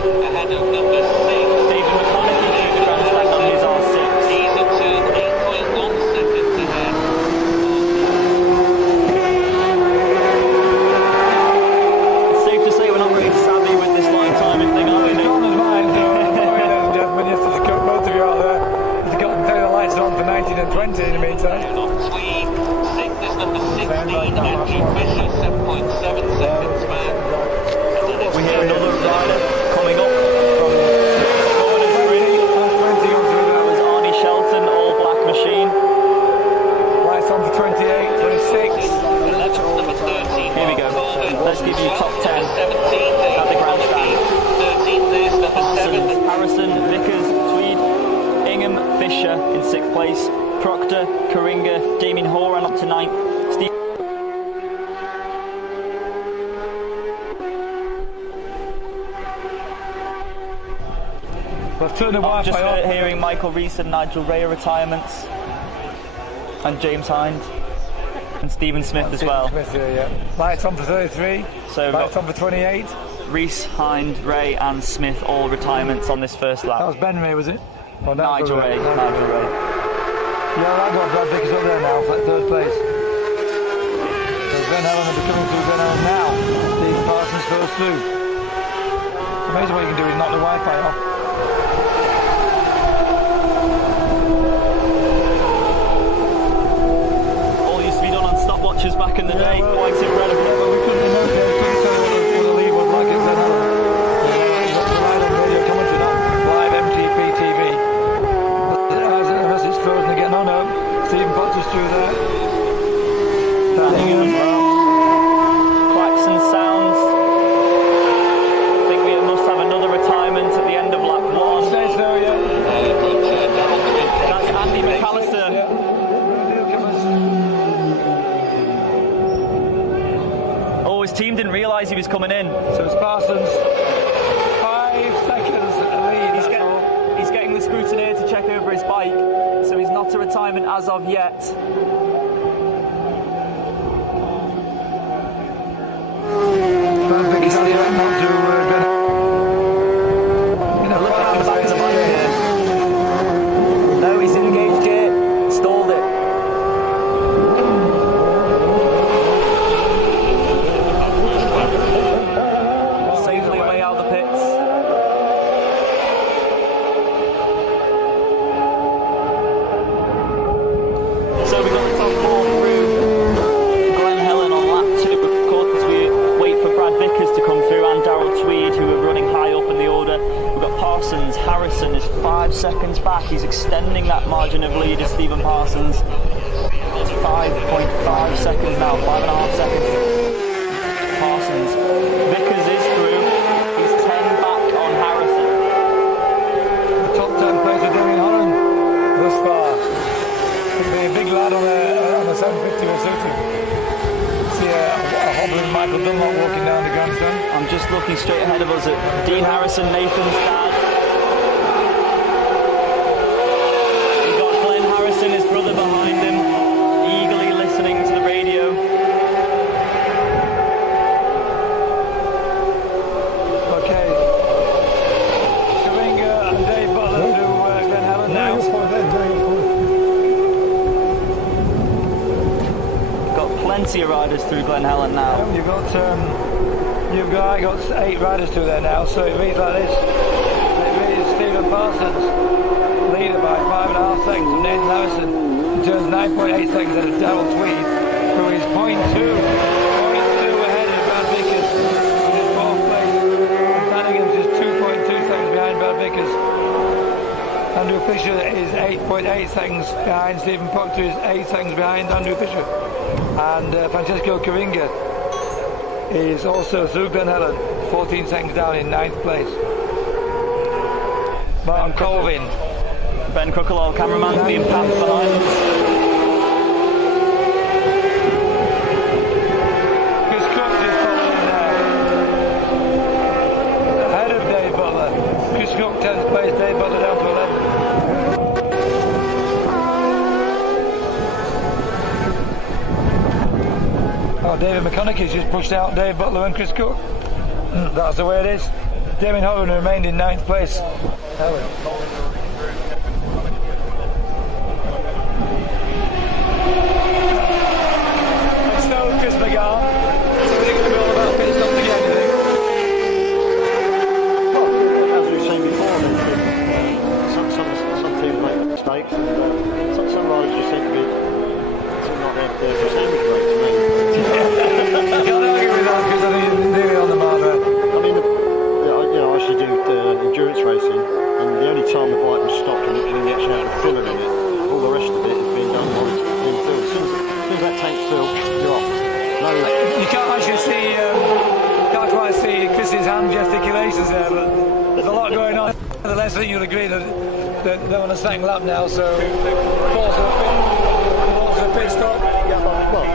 Ahead of number 6. David McConaughey through the grandstand on his R6. He's in turn 8.1 seconds ahead. It's safe to say we're not really savvy with this line timing thing, are we, Nick? Gentlemen, yes, there's a both of you out there. You've got to take the lights on for 19 and 20 in the meantime. Tweed, 6 is number 16, Andrew Fisher, 7.7 seconds back. We hear another rider coming up from corners three. That was Arnie Shelton, all black machine. Lights on for 28, 26. 11's number 13. Here we go. Let's give you top 10 17 at the grandstand. 13 there's number 7. Harrison, Vickers, Tweed, Ingham, Fisher in 6th place. Proctor, Coringa, Damien Horan up to 9th. Steve. We've turned the I'm just Wi-Fi off. hearing Michael Rees and Nigel Ray retirements, and James Hind, and Stephen Smith as well. Smith here, yeah. Lights on for 33. So Lights on for 28. Rees, Hind, Ray, and Smith all retirements on this first lap. That was Ben Ray, was it? Or Nigel Ray. Yeah, I've got Brad Vickers up there now for 3rd place. So Ben Allen will be coming through Ben Allen now. Stephen Parsons goes through. It's amazing what you can do is knock the Wi-Fi off. All amateurs back in the day. Well, quite incredible. Yeah, but we couldn't tell what the lead was like in Glen Helen. The live on radio commentary, not live MGP TV. Unless it's frozen again. No, no. Stephen Potter's through there. Tanningham. Clacks and sounds. I think we must have another retirement at the end of lap 1. Say so, yeah. That's Andy McAllister. Oh, his team didn't realise he was coming in. So it's Parsons. 5 seconds lead. He's getting the scrutineer to check over his bike, so he's not a retirement as of yet. No, he's in engaged gear. Stalled it. Safely away out the pits. So we got the top 4 through Glen Helen on lap 2, of course, as we wait for Brad Vickers to come through and Darrell Tweed, who are running high up in the order. We've got Parsons. Harrison is 5 seconds back. He's extending that margin of lead as Stephen Parsons. It's 5.5 seconds now, 5.5 seconds. Parsons. Vickers is through. He's 10 back on Harrison. The top 10 plays are Damien Holland thus far. He'll be a big lad on the 750 or something. See a hobbling Michael Dunlop walking down the grandstand. I'm just looking straight ahead of us at Dean Harrison, Nathan's dad. We've got Glenn Harrison, his brother, behind him, eagerly listening to the radio. Okay. Karinga and Dave Butler through Glen Helen now. Got plenty of riders through Glen Helen now. I got 8 riders through there now, so it reads like this. It reads Stephen Parsons, leader by 5.5 seconds from Nathan Harrison. He turns 9.8 seconds ahead of Darrell Tweed, who is 0.2 ahead of Brad Vickers in his 4th place. And Flanagan's just 2.2 seconds behind Brad Vickers. Andrew Fisher is 8.8 seconds behind. Stephen Proctor is 8 seconds behind Andrew Fisher. And Francesco Karinga is also through Glen Helen, 14 seconds down in 9th place. Martin Colvin. Ben Crookall, cameraman's being packed behind us. Chris Cook is following now. Ahead of Dave Butler. Chris Cook 10th place, Dave Butler down to 11th. Oh, David McConaughey's just pushed out Dave Butler and Chris Cook. That's the way it is. Damien Horan remained in 9th place. It's no Chris McGarr. So we're going to go about pit stop again, you think? Well, as we've seen before, some people make mistakes. Some riders just seem to be not their sandwich rate to me. I can't argue with that because I think it's nearly on the mark there. I mean, I actually do endurance racing, and the only time the bike was stopped and gets out of filler in it, all the rest of it has been done while it's in fill. As soon as that tank's filled, you're off. No, you can't actually see, can't quite see Chris's hand gesticulations there, but there's a lot going on. Nevertheless, I think you'll agree that they're on a second lap now, so pause for a pit stop. Well,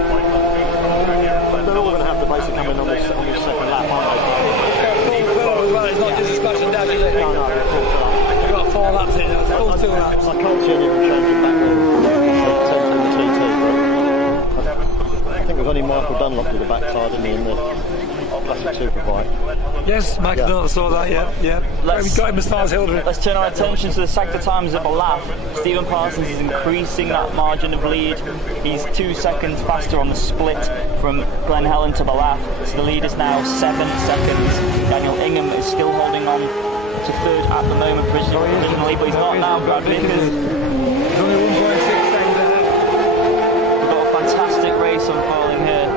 they're all going to have the basic coming on this second lap, aren't they? Well, it's not just a splash and dash, is it? No, of course. We've got 4 laps in, it's full 2 laps. I can't see anyone changing back there. I think we've only Michael Dunlop with the backside in the classic superbike. Yes, Michael Dunlop saw that, yeah. We've got him as far as Hildred. Let's turn our attention to the sector times of the lap. Stephen Parsons is increasing that margin of lead. He's 2 seconds faster on the split from Glen Helen to Ballath. So the lead is now 7 seconds. Daniel Ingham is still holding on to 3rd at the moment provisionally, but he's not now. Brad Vickers. He's only 1.6 seconds ahead. We've got a fantastic race Nice unfolding here.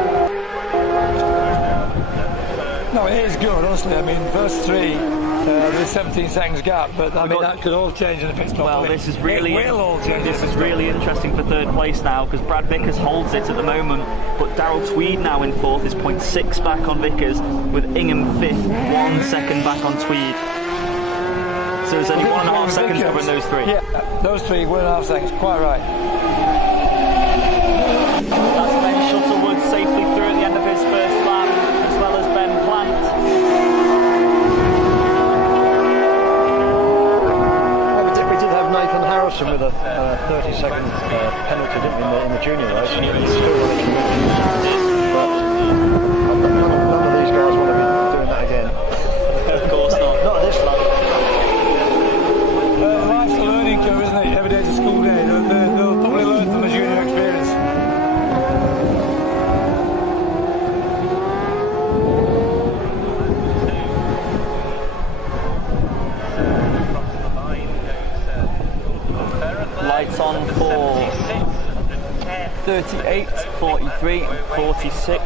No, it is good, honestly. I mean, first three, there's 17 seconds gap, but I mean, that could all change in a pit stop. Well, this is really interesting for third place now, because Brad Vickers holds it at the moment, but Darrell Tweed now in fourth is 0.6 back on Vickers, with Ingham fifth, 1 second back on Tweed. So there's only 1.5 seconds covering those three. Yeah, those three, 1.5 seconds, quite right. That's Ben Shuttlewood safely through at the end of his first lap, as well as Ben Plant. We did have Nathan Harrison with a 30-second penalty, didn't we, in the junior race? And he was still running but none of these guys want to be doing that again. Of course not. Not at this level. Life's a learning curve, isn't it? Every day's a school day. They'll probably learn from the junior experience. Lights on for 38, 43, 46.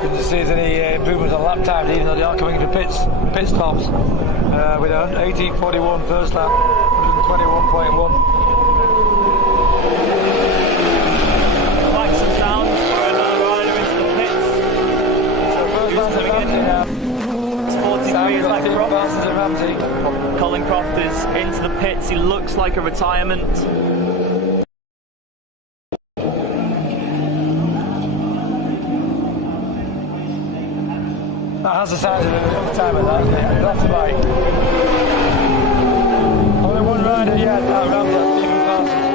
Didn't see any improvements on lap times, even though they are coming into pit stops. With an 18.41 first lap, 121.1. Lights and sounds for another rider into the pits. Who's coming in? It's 43 is like Croft. Colin Croft is into the pits. He looks like a retirement. That has the sound of a retirement, that, isn't it? Left to right. Only one rider yet out around that, Stephen Parsons.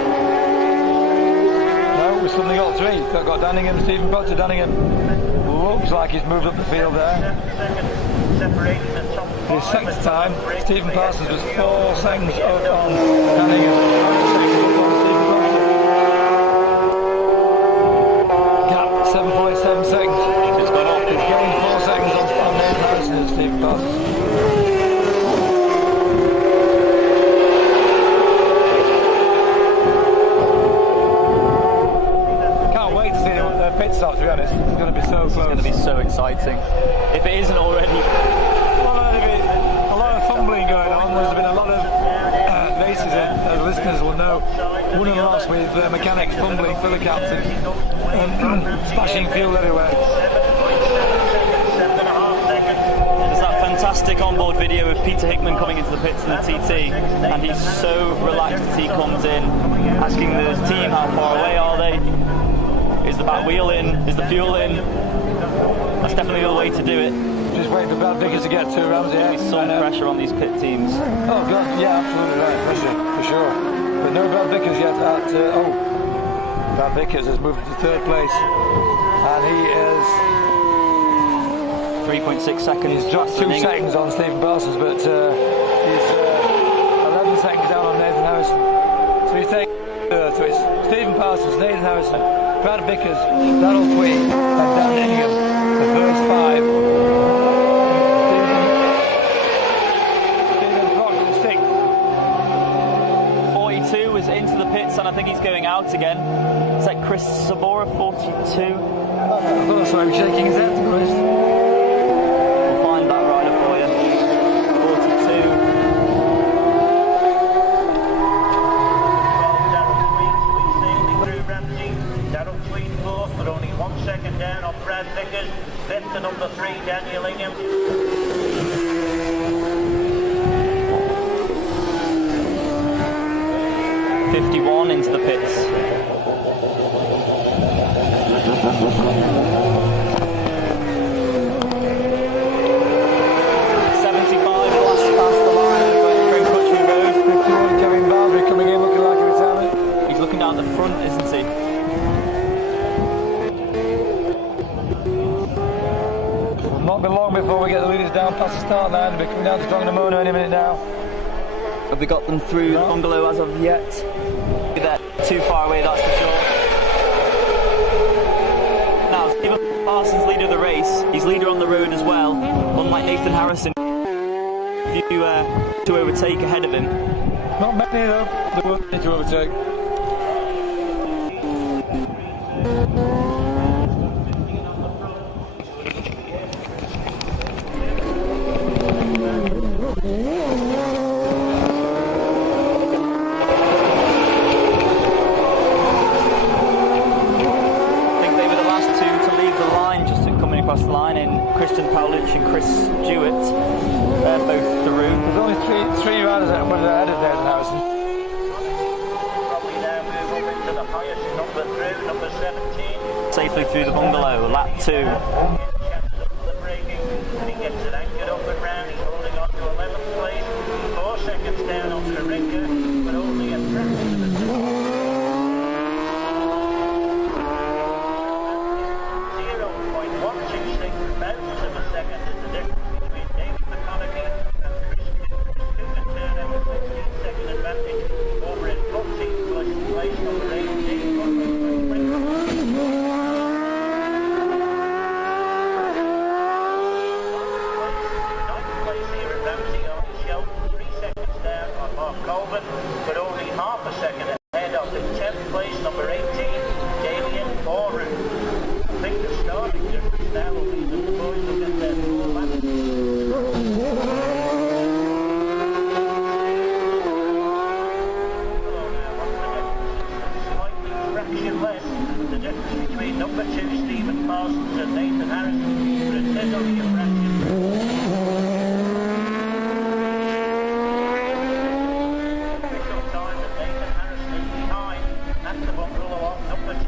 No, we've suddenly got three. We've got Danningham, Stephen Potter, Danningham. Looks like he's moved up the field there. His second time, Stephen Parsons was 4 seconds up on Danningham. 6 up on Stephen Potter. Gap 7.7 seconds. It's gone up. He's gained 4 seconds on Nathan Harrison and Stephen Parsons. Can't wait to see the pit stop, to be honest. It's going to be so close. It's going to be so exciting. If it isn't already. A lot of fumbling going on. There's been a lot of races, as listeners will know, won and lost with mechanics fumbling, filler caps and splashing fuel everywhere. There's that fantastic onboard video of Peter Hickman coming into the pits in the TT, and he's so relaxed as he comes in, asking the team how far away are they, is the back wheel in, is the fuel in. That's definitely the way to do it. Just waiting for Brad Vickers to get to Ramsey. There's some pressure on these pit teams. Oh god, yeah, absolutely right, pressure, for sure. But no Brad Vickers yet at, Brad Vickers has moved to third place, and he is 3.6 seconds. He's dropped 2 seconds on Stephen Parsons, but he's 11 seconds down on Nathan Harrison. So he's taking so it's Stephen Parsons, Nathan Harrison, Brad Vickers, Darrell Tweed, and Dan Ingham, the first 5. Stephen Prox is 6th. 42 is into the pits, and I think he's going out again. Is that Chris Sabora, 42? I thought I saw him shaking his head, to be honest. We'll find that rider for you. 42. Darrell Tweed fourth, but only 1 second down on Brad Vickers. Fifth to number 3, Daniel Ingham. 51 into the pits. Down the front, isn't he? Will not be long before we get the leaders down past the start line. They'll be coming down to Strongnamono any minute now. Have we got them through the bungalow as of yet? They're too far away, that's for sure. Now Stephen Parsons, leader of the race. He's leader on the road as well, unlike Nathan Harrison. If you to overtake ahead of him. Not many though, there were many to overtake. Across the line in Christian Powlich and Chris Jewett, both through. There's only three riders that were ahead of Nathan Harrison. Probably now move up into the highest number through, number 17. Safely through the bungalow, lap 2. The braking, and he gets it anchored up and round. He's holding on to 11th place, 4 seconds down on Karinga, but only a fraction of the 0.126 thousandths of a second is the difference between David McConaughey and Chris Turner with 15-second advantage over in 14th place number 18. Ninth place here at Ramsey on Shelton, 3 seconds down on Mark Colvin, but only half a second ahead of the 10th place number 18, Damien Boru. I think the starting difference now will be that the boys will get their full lap. Slightly fraction less, the difference between number 2 Stephen Parsons and Nathan Harrison, but it is only a fraction. Official time that Nathan Harrison is behind at the bungalow of number 2.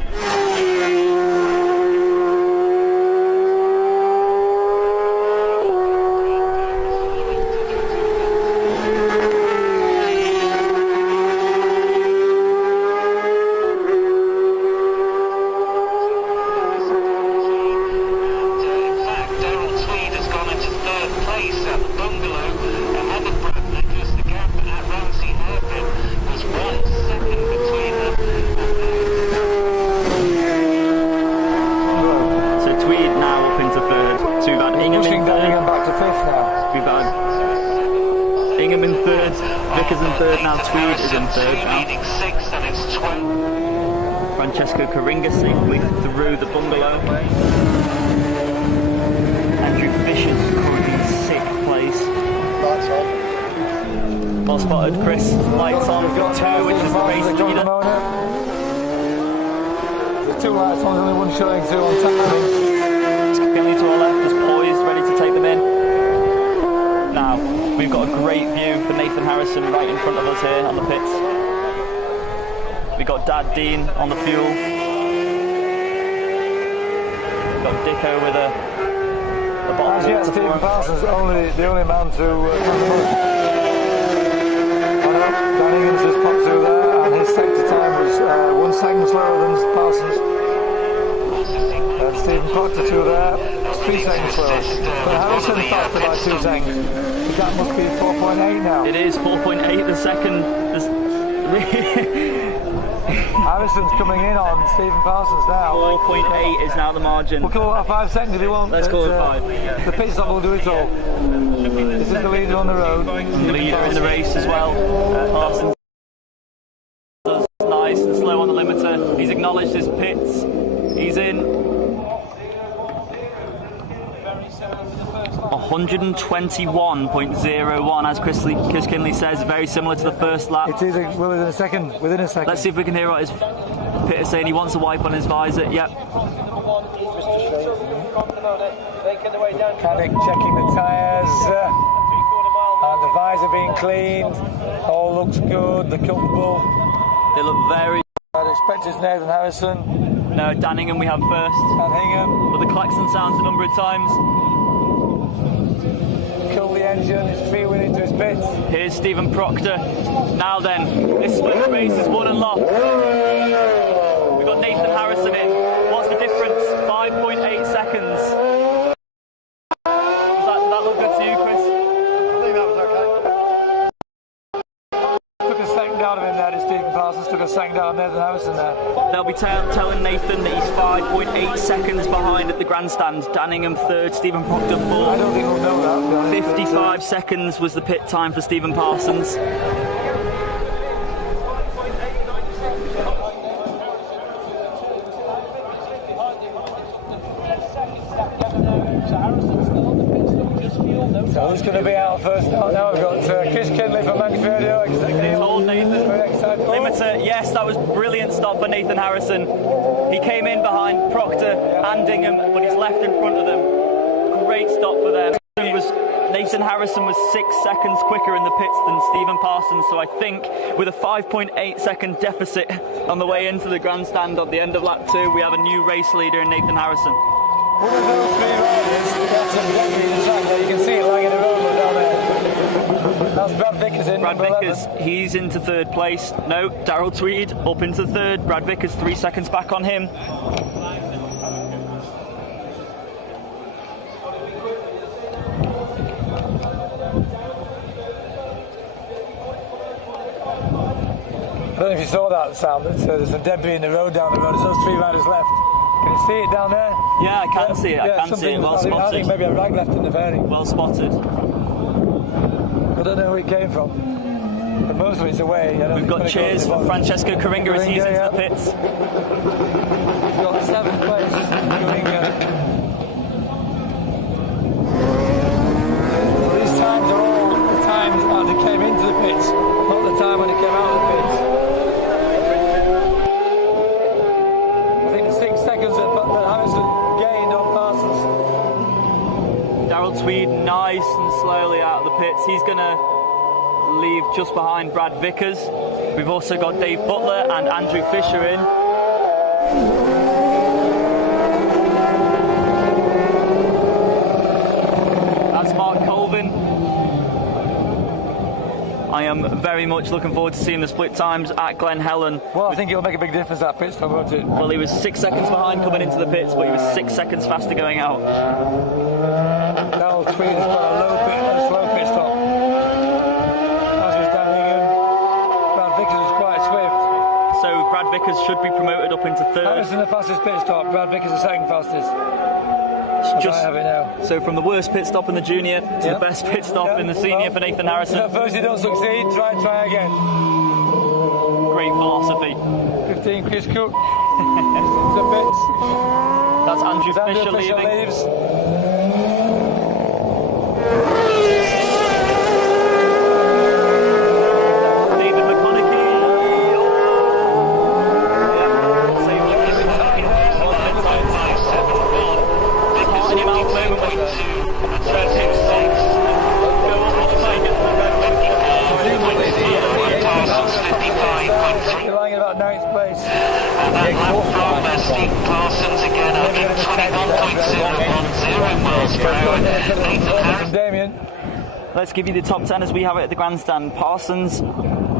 Francesco Karinga safely through the bungalow. Andrew Fisher's currently in 6th place. Well spotted, Chris. Lights on for 2, which is the race leader. The 2 lights on, only one showing 2 on timing. Skinley to our left is poised, ready to take them in. Now, we've got a great view for Nathan Harrison right in front of us here on the pits. We've got Dad Dean on the fuel. We've got Dicko with a bottle. As yet, Stephen Parsons the only man to Danningham's just popped through there, and his sector time was 1 second slower than Parsons. And Stephen Proctor through there, 3 seconds slower. But Harrison faster by 2 seconds. So that must be 4.8 now. It is 4.8 the second. Harrison's coming in on Stephen Parsons now. 4.8 is now the margin. We'll call it 5 seconds if you want. Let's call it 5. The pit stop will do it all. This is the leader on the road. The leader in the race as well. Parsons nice and slow on the limiter. He's acknowledged his pits. He's in. 121.01, as Chris Kinley says, very similar to the first lap. It is within a second. Let's see if we can hear what his pit is saying. He wants a wipe on his visor. Yep. Caddick checking the tyres and the visor being cleaned. All looks good. They're comfortable. They look very. I'd expect it's Nathan Harrison. No, Danningham we have first. Danningham. But the klaxon sounds a number of times. Kill the engine, it's freewheeling into his pits. Here's Stephen Proctor. Now then, this sprint race is won and lost. We've got Nathan Harrison in. What's the difference? 5.8 seconds. Did that look good to you, Chris? I think that was okay. Took a second down proud of him there, Stephen Parsons took a second down Nathan Harrison there. They'll be telling Nathan that he's 5.8 seconds behind at the grandstand. Danningham third, Stephen Proctor fourth. I don't think we'll know that. 55 seconds was the pit time for Stephen Parsons. So who's going to be out first? Now we've got Chris Kinley from Manx Radio. Told Nathan. Limiter, yes, that was brilliant stop for Nathan Harrison. He came in behind Proctor and Dingham, but he's left in front of them. Great stop for them. Nathan Harrison was 6 seconds quicker in the pits than Stephen Parsons, so I think with a 5.8 second deficit on the way into the grandstand at the end of lap 2, we have a new race leader in Nathan Harrison. One of those three riders, you can see it lying in a road down there. That's Brad Vickers in. Brad Vickers, he's into third place. No, Darrell Tweed up into third. Brad Vickers 3 seconds back on him. I don't know if you saw that, Sam, but there's some debris in the road down the road. There's those three riders left. Can you see it down there? Yeah, I can see it. I can see it. Well spotted. I think maybe a rag left in the fairing. Well spotted. I don't know who it came from. But most of it's away. We've got cheers for Francesco Coringa as he's into the pits. We've got 7th place, Coringa. These times are all the times as he came into the pits, not the time when he came out of the pits. I think the 6 seconds that Harrison gained on Parsons. Darrell Tweed nice and slowly out of the pits. He's going to leave just behind Brad Vickers. We've also got Dave Butler and Andrew Fisher in. That's Mark Colvin. I am very much looking forward to seeing the split times at Glen Helen. Well, I think it'll make a big difference that pit stop, won't it? Well, he was 6 seconds behind coming into the pits, but he was 6 seconds faster going out. Darrell Tweed has got a slow pit stop. As was Danningham. Brad Vickers was quite swift. So Brad Vickers should be promoted up into third. Harrison the fastest pit stop, Brad Vickers the second fastest. I have it now. So from the worst pit stop in the junior to the best pit stop in the senior for Nathan Harrison. If at first you don't succeed, try again. Great philosophy. 15 Chris Cook. The pits. That's Andrew Fisher leaving. Leaves. You're lying about 9th place. And that lap from Stephen Parsons again, 121.010 miles per hour. Nathan Harrison. Damien. Let's give you the top 10 as we have it at the grandstand. Parsons,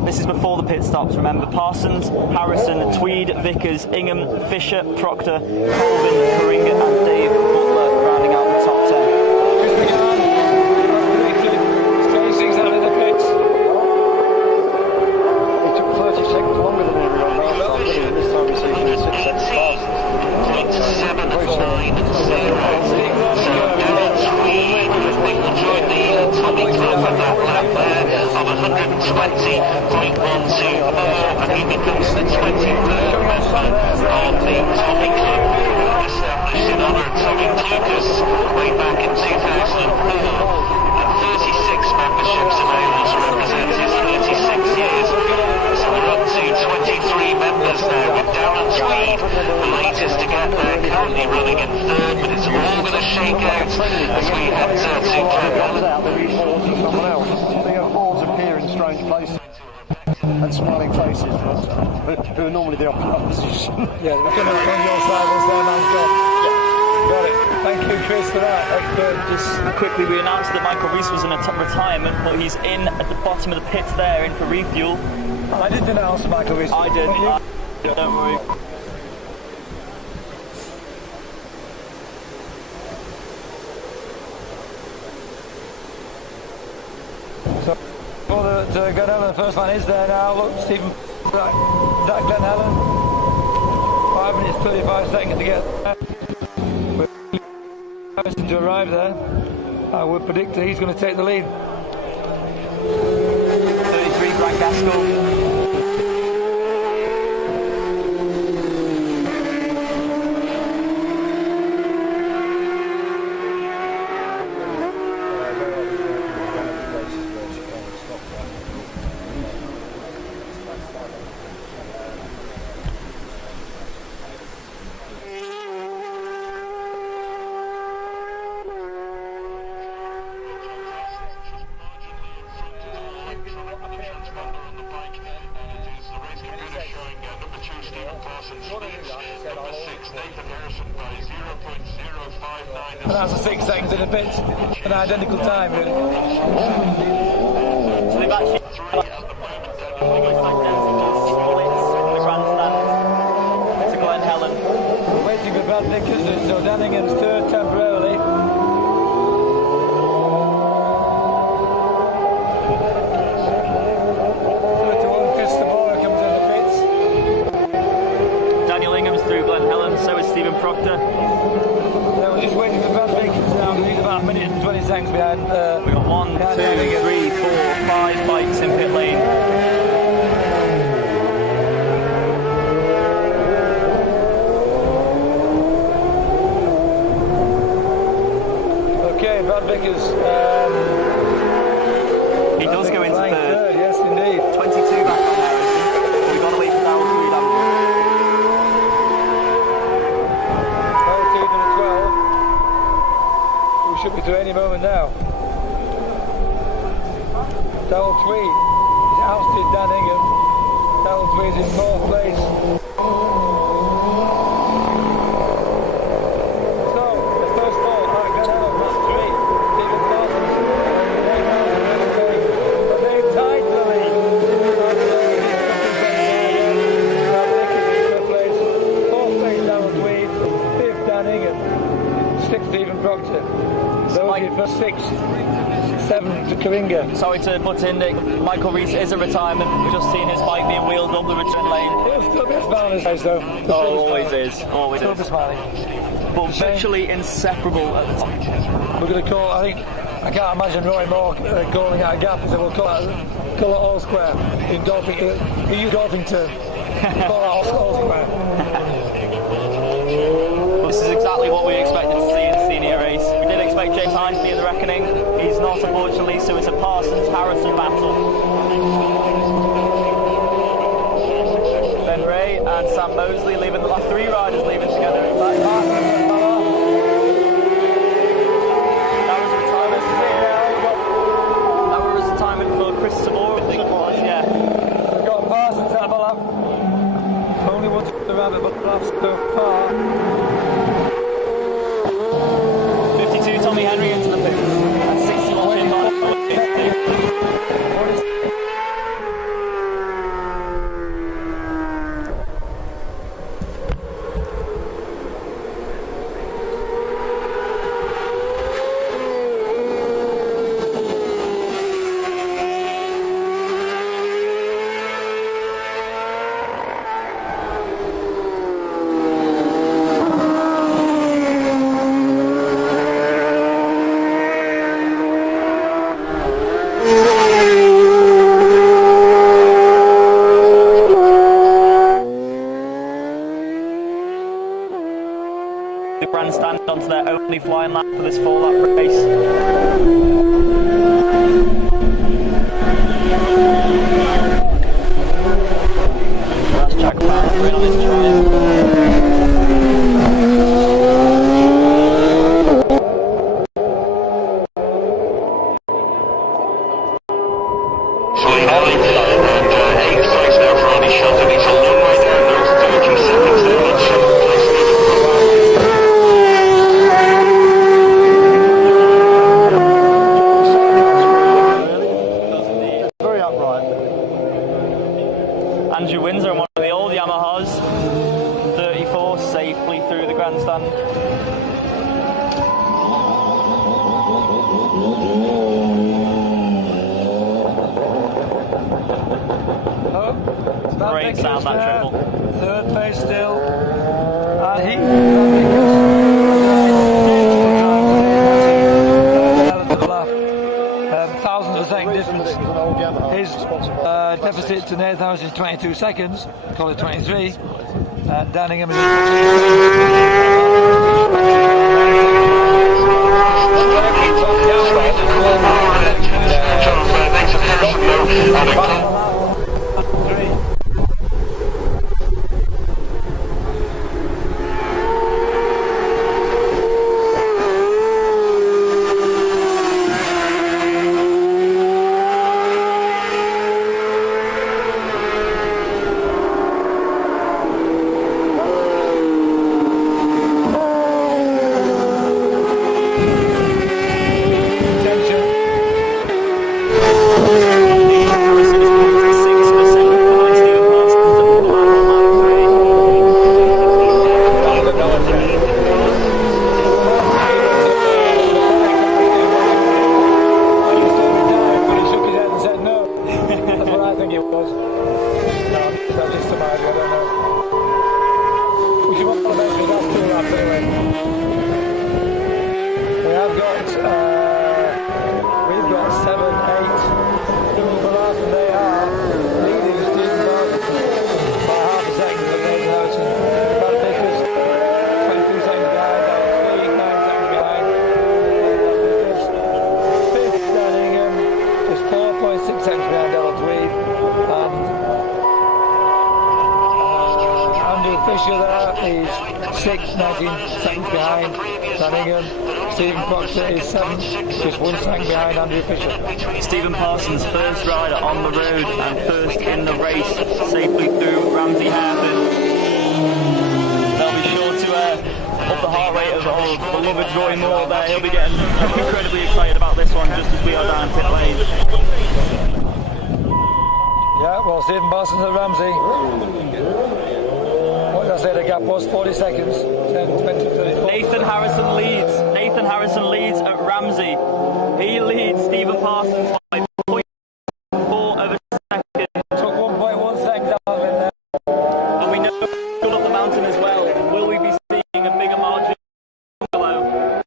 this is before the pit stops, remember. Parsons, Harrison, Tweed, Vickers, Ingham, Fisher, Proctor, Colvin, Coringa and Dave Butler rounding out the top 10. Strange things out in the pits. He took 30 seconds longer than everyone else. This time he's taking 6 seconds faster. 0.790. So Darrell Tweed will join the Tommy Club at that lap there of 120.124, and he becomes the 23rd member of the Tommy Club, established in honour of Tommy Lucas way back in 2004. And 36 memberships available to represent his 36 years. So we're up to 23 members now with Darrell Tweed, the latest to get there, currently running in third, but it's all going to shake out as we head to Glen Helen. They have boards appear in strange places and smiling faces who are normally the opposition. Yeah, we're going to on your side once their man's gone. Got it. Thank you, Chris, for that. Just quickly, we announced that Michael Rees was in a retirement, but he's in at the bottom of the pits there, in for refuel. I didn't announce Michael Rees. I did. Don't worry. So, for the Glen Helen. The first line is there now. Look, Stephen, that Glen Helen. 5 minutes 35 seconds to get to arrive there. I would predict that he's going to take the lead. 33 Frank Gaskell. And that's a 6 seconds in a bit, an identical time really. So they've actually the grandstand to Glen Helen. Waiting for Brad Vickers, so Danningham's third temporarily. Daniel Ingham's through Glen Helen, so is Stephen Proctor. We're just waiting for Brad Vickers now, he's about a minute and 20 seconds behind. We've got 1, 2, 3, 4, 5 bikes in pit lane. Okay, Brad Vickers. He does go into third. Yes, indeed. 22 back on there. We've got to wait for Darryl to read out. Should be to any moment now. Darryl Tweed has ousted Dan Ingham. Darryl Tweed's in 4th place. So, the first ball, Glen Helen, lap 3. Stephen Parsons, 8 miles and 11 but they've tied the lead. Third place, 4th place Darryl Tweed, 5th Dan Ingham, 6th Stephen Proctor. For 6th, 7th to Karinga. Sorry to butt in, Nick. Michael Rees is a retirement. We've just seen his bike being wheeled up the return lane. He'll still be smiling his face though. Always is. Always still is. Be smiling. But virtually inseparable at the top. We're going to call, I can't imagine Roy Moore calling out a gap, so we'll call it All Square in Dolphin. He used Dolphin term. Call it All Square. This is exactly what we expected to see in the senior race. We did expect James Hines to be in the reckoning. He's not, unfortunately, so it's a Parsons-Harrison battle. Ben Ray and Sam Mosley leaving, the last 3 riders leaving together. In fact, that was retirement for Chris Sabor, I think it was, yeah. We've got Parsons at Balaf. Only one to the rabbit, but Balaf's so far. 52 Tommy Henry into the pits. And 61 Jim Barnett. Grandstand onto their only flying lap for this 4-lap race. That's Jack Farrer on his triumph. Andrew Windsor on one of the old Yamahas, 34, safely through the grandstand. Great sound, that triple. Third place still. And he thousands of second difference. His deficit to Nathan Harrison is 22 seconds, call it 23. Danningham is Stephen Parsons, first rider on the road and first in the race, safely through Ramsey Hairpin. They'll be sure to up the heart rate of our beloved Roy Moore there. He'll be getting incredibly excited about this one, just as we are down pit lane. Yeah, well, Stephen Parsons at Ramsey. What did I say the gap was? 40 seconds. 10, 20, 30. Nathan Harrison leads. Nathan Harrison leads at Ramsey. He leads Stephen Parsons by 0.4 of a second. Took 1.1 second down in there. And we know good up the mountain as well. Will we be seeing a bigger margin below?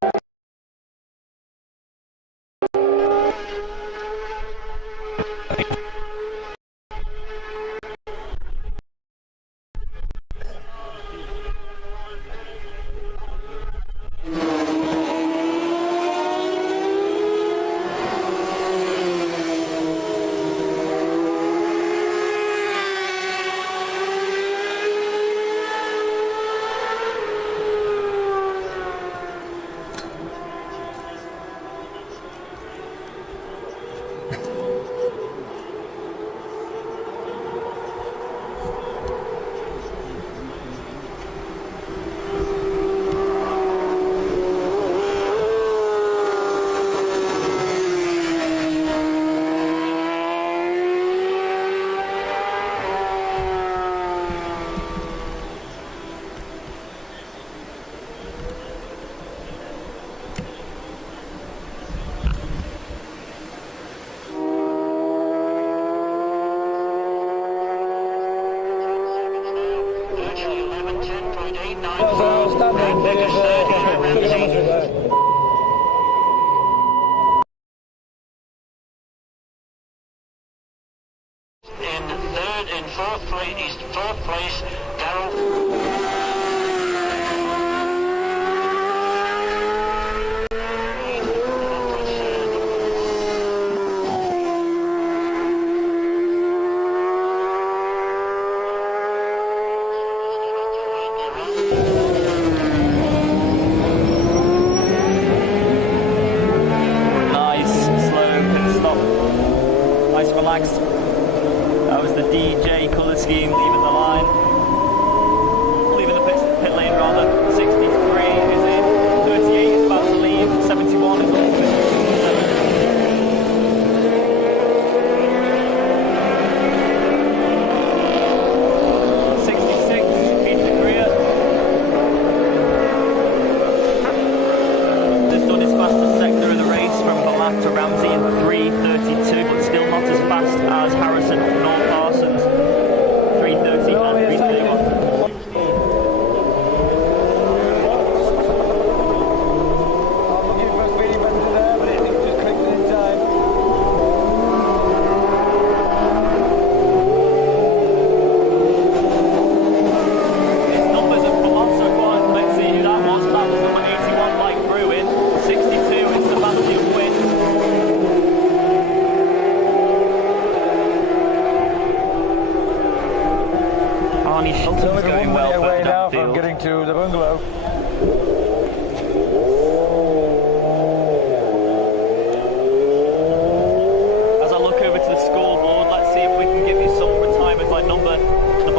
That was the DJ colour scheme leaving the line. Leaving the pit lane rather. 63 is in. 38 is about to leave. 71 is on. 66, Peter Greer. Just done his fastest sector of the race from Ballath to Ramsey in 3:32, but still not as fast as Harrison nor Parsons. 3:32 Barney Shelton's Only going 1 well minute away further now from downfield. getting to the bungalow. As I look over to the scoreboard, let's see if we can give you some retirement by number 4,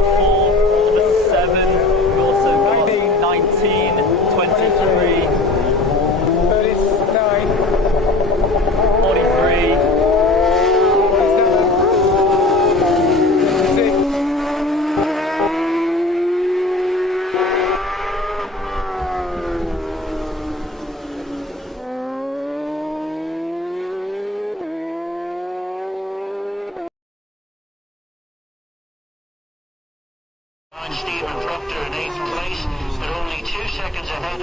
number 7, we've also got 19, 23, 39, 43. 9 Stephen Proctor in 8th place. They're only 2 seconds ahead.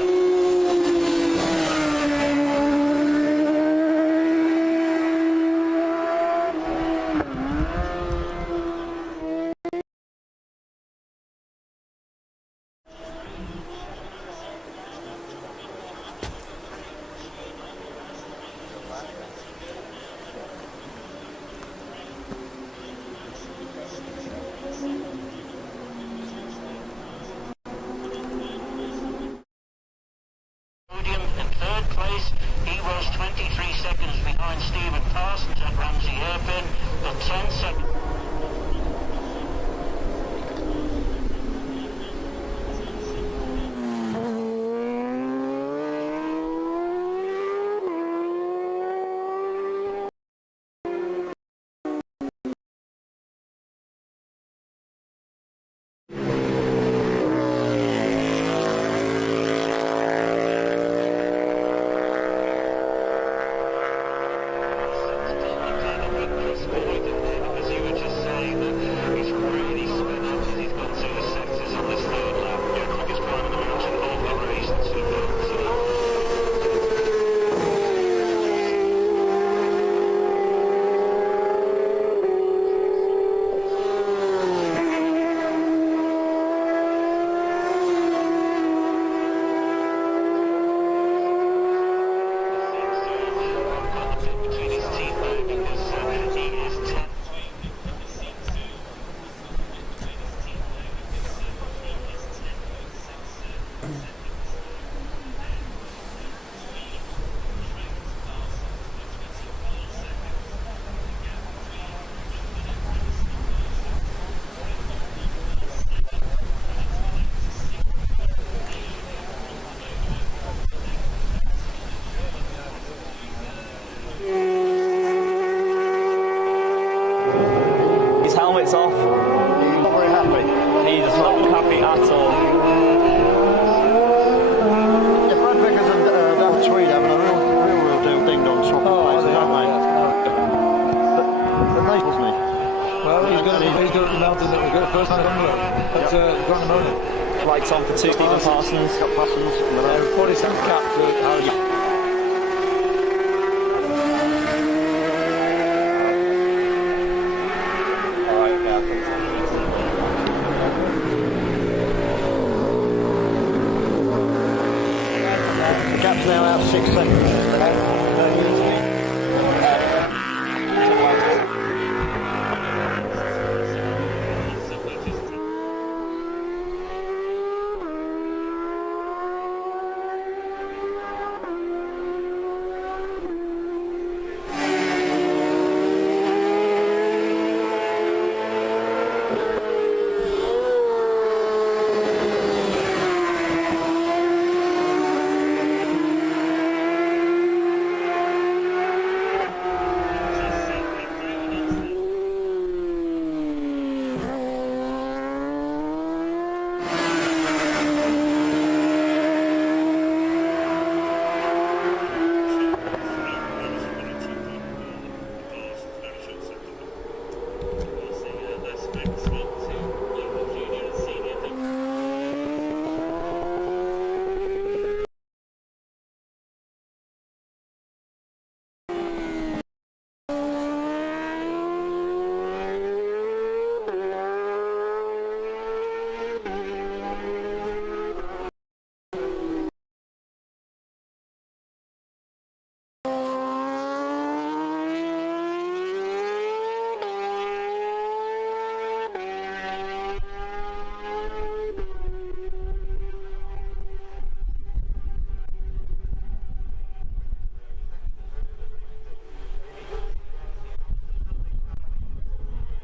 Podium in 3rd place. He was 23 seconds behind Stephen Parsons at Ramsey Hairpin, but 10 seconds. As you were just saying, that he's really sped up as he's gone through the sectors on this 3rd lap. Yeah, quickest time in the mountain of the race to between his teeth though, because he is 10. His helmet's off. Not very happy. He does not look happy at all. Yeah, Brad Vickers and Dan Tweed having a real deal ding-dong swap of places, aren't they? But nice, wasn't he? Well, he's got the mountain that was good first on the bungalow. That's got the moment. Lights on for 2 Stephen Parsons. Got Parsons in the round. 40 cent cap for Howard. The gap's now out 6 seconds.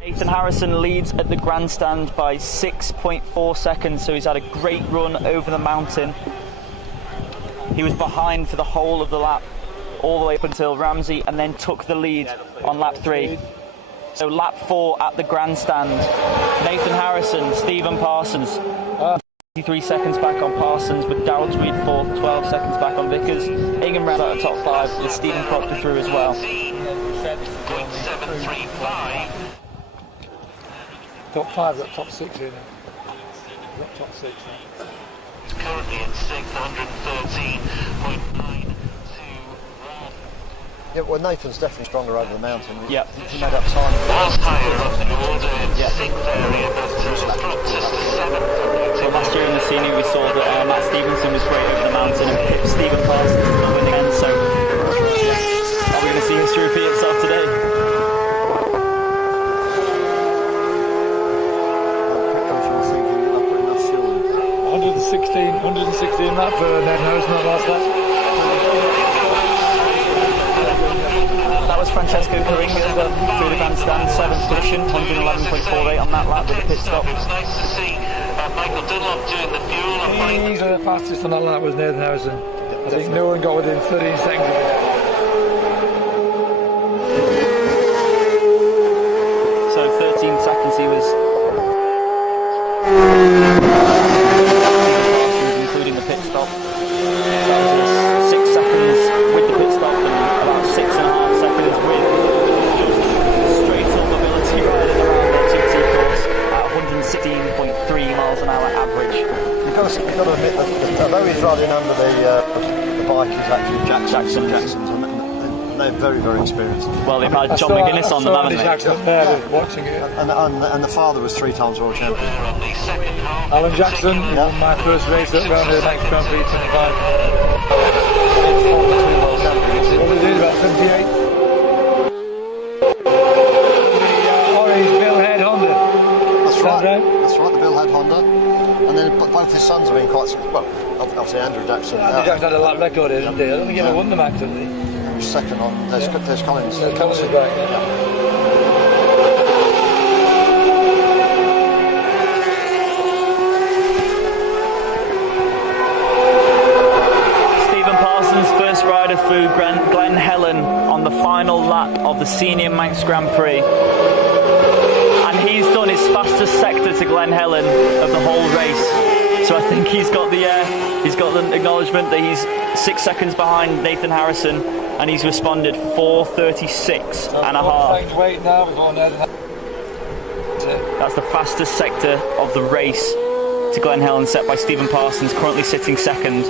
Nathan Harrison leads at the grandstand by 6.4 seconds, so he's had a great run over the mountain. He was behind for the whole of the lap, all the way up until Ramsey, and then took the lead on lap 3. So lap 4 at the grandstand. Nathan Harrison, Stephen Parsons. 3 seconds back on Parsons, with Darrell Tweed 4th, 12 seconds back on Vickers. Ingham round out of top 5 with Stephen Proctor through as well. 0.735. Top 5, got top 6 here now. Got top 6 now. Currently in 6th, 113.921. Yeah, well, Nathan's definitely stronger over the mountain. Yeah. He made up time. Was higher up the order in 6th area, but dropped just to 7th. So last year in the senior we saw that Matt Stevenson was great over the mountain and pipped Stephen Parsons to the win again, so are we going to see history repeat itself today? 116 lap for Ned Harrison that last lap. That was Francesco Caringa through the grandstand, 7th position, 111.48 on that lap with a pit stop. It was nice to see Michael Dunlop doing the fuel. Easily the fastest on that lap was Nathan Harrison. I think no one got within 13 seconds of it. So 13 seconds he was... including the pit stop. So that was 6 seconds with the pit stop and about 6.5 seconds with straight up mobility riding around the GT course at 116.3 miles an hour average. You've got to admit that although he's riding under the bike, he's actually Jackson's, and they're very, very experienced. Well, they've had John McGuinness on them, haven't they? Jackson there watching it. And the father was 3 times world champion. Alan Jackson, he won my first race at round the Manx Grand Prix 25. What did he do, about 78? Orange Billhead Honda. That's right. Right? That's right, the Billhead Honda. And then both his sons have been quite, well, obviously Andrew Jackson. Andrew Jackson had a lap record, didn't he? I don't think he ever won the Manx, did he? He was second on. There's Collins. Collins is back, yeah. Stephen Parsons, first rider through Glen Helen on the final lap of the Senior Manx Grand Prix. And he's done his fastest sector to Glen Helen of the whole race. So I think he's got the acknowledgement that he's 6 seconds behind Nathan Harrison, and he's responded 4:36 and a half. Wait now before Nathan. That's the fastest sector of the race to Glen Helen, set by Stephen Parsons, currently sitting second.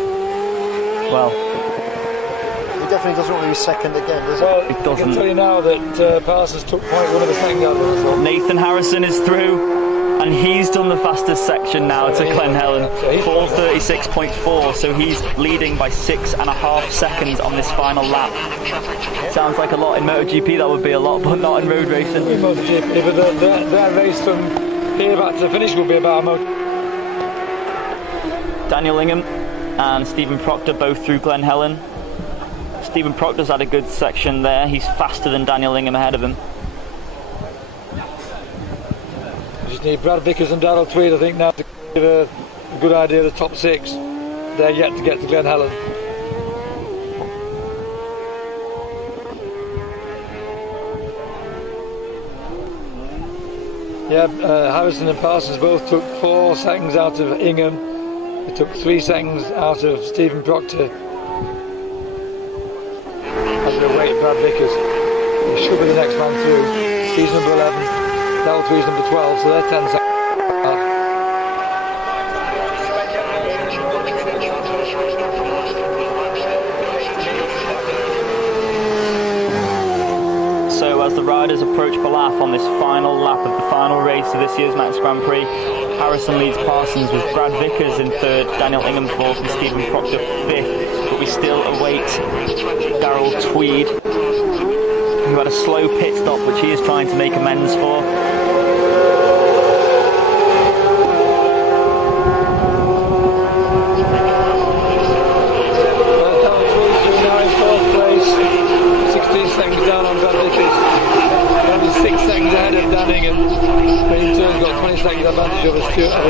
Well, he definitely doesn't want to be second again, does he? Well, it doesn't. I can tell you now that Parsons took point one of the second out of it as well. Nathan Harrison is through, and he's done the fastest section now to Glen Helen, 4:36.4, so he's leading by 6.5 seconds on this final lap. Sounds like a lot in MotoGP, that would be a lot, but not in road racing. In MotoGP, but their race from here back to the finish will be about a motor. Daniel Ingham and Stephen Proctor both through Glen Helen. Stephen Proctor's had a good section there, he's faster than Daniel Ingham ahead of him. Just need Brad Vickers and Darrell Tweed, I think, now to give a good idea of the top 6. They're yet to get to Glen Helen. Yeah, Harrison and Parsons both took 4 seconds out of Ingham. They took 3 seconds out of Stephen Proctor. As they await Brad Vickers. He should be the next man through. He's number 11. Darrell Tweed's number 12, so they're 10 seconds. So as the riders approach Balaf on this final lap of the final race of this year's Manx Grand Prix, Harrison leads Parsons with Brad Vickers in 3rd, Daniel Ingham 4th and Stephen Proctor 5th, but we still await Darrell Tweed, who had a slow pit stop which he is trying to make amends for. 6 seconds ahead of Danningham, but in turn got 20 seconds advantage over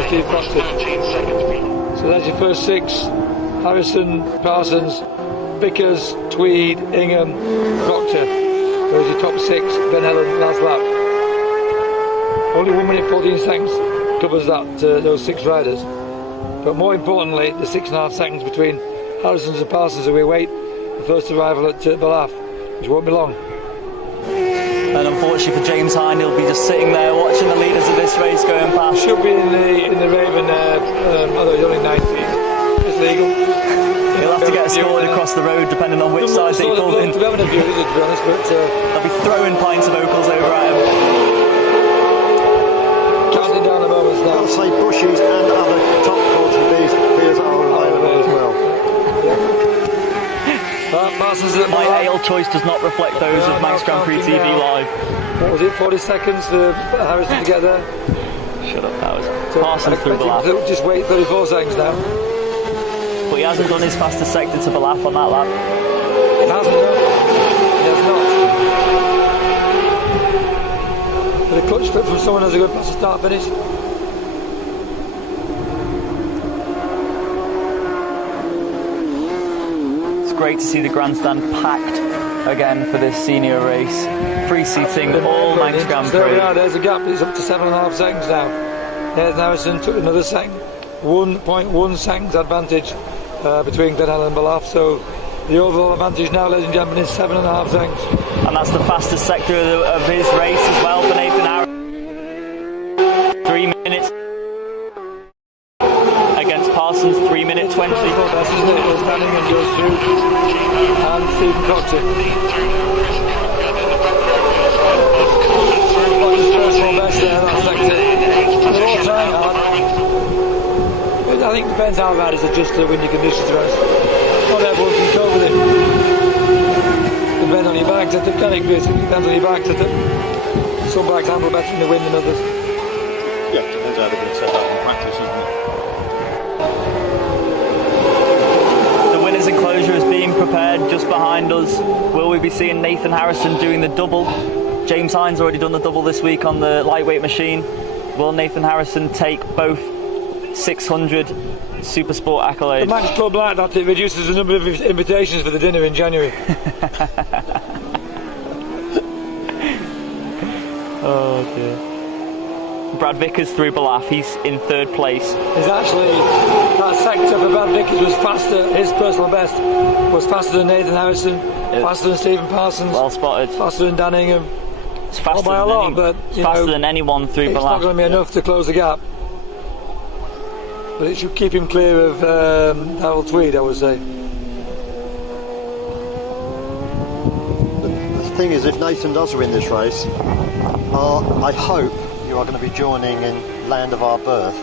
Steve Proctor. So that's your first 6: Harrison, Parsons, Vickers, Tweed, Ingham, Proctor. Those are your top 6. Ben Helen last lap. Only 1 minute 14 seconds covers that those 6 riders. But more importantly, the 6.5 seconds between Harrison's and Parsons as we await the first arrival at Ballaugh, which won't be long. And unfortunately for James Hine, he'll be just sitting there watching the leaders of this race going past. Should be in the Raven, although he's only 19. It's legal. He'll have to get escorted across the road depending on which side they pull in. To be having a view, is it, to be honest, but they'll be throwing pints of Ocals over at him. Counting down the moments now. I'll say Bushies and other top quality beers are available as well. My ale choice does not reflect those of Manx Grand Prix TV Live. What was it, 40 seconds for Harrison to get there? Shut up, that was Parsons through Ballaugh. Just wait 34 seconds now. But he hasn't done his fastest sector to Ballaugh on that lap. He hasn't, no. He has not. But a clutch flip from someone has a good fast start finish. Great to see the grandstand packed again for this senior race. Free seating, all Manx Grand Prix. There we are, there's a gap, it's up to 7.5 seconds now. There's Harrison, took another second. 1.1 seconds advantage between Glenelg and Ballaugh, so the overall advantage now, ladies and gentlemen, is 7.5 seconds. And that's the fastest sector of his race as well for Nathan Harrison. 3 minutes. Against Parsons, 3 minute 20. That's isn't it? As Danningham goes through, and Stephen Proctor. Personal best there, that sector. They're all trying hard. I think it depends how riders adjust to the windy conditions. Not everyone can cope with it. Depends on your bike setup, can it, Chris? It depends on your bike setup. Some bikes handle better in the wind than others. Yeah, depends how they've been set up in practice, isn't it? Winners enclosure is being prepared just behind us. Will we be seeing Nathan Harrison doing the double? James Hine's already done the double this week on the lightweight machine. Will Nathan Harrison take both 600 Supersport accolades? The Manx Club like that, it reduces the number of invitations for the dinner in January. Oh dear. Brad Vickers through Ballaugh, he's in 3rd place. Is actually, that sector for Brad Vickers was faster, his personal best was faster than Nathan Harrison, faster than Stephen Parsons. Well spotted. Faster than Danningham. It's faster, by a lot, but it's faster than anyone through it's Ballaugh. It's not going to be enough to close the gap. But it should keep him clear of Darrell Tweed, I would say. The thing is, if Nathan does win this race, I hope you are going to be joining in Land of Our Birth,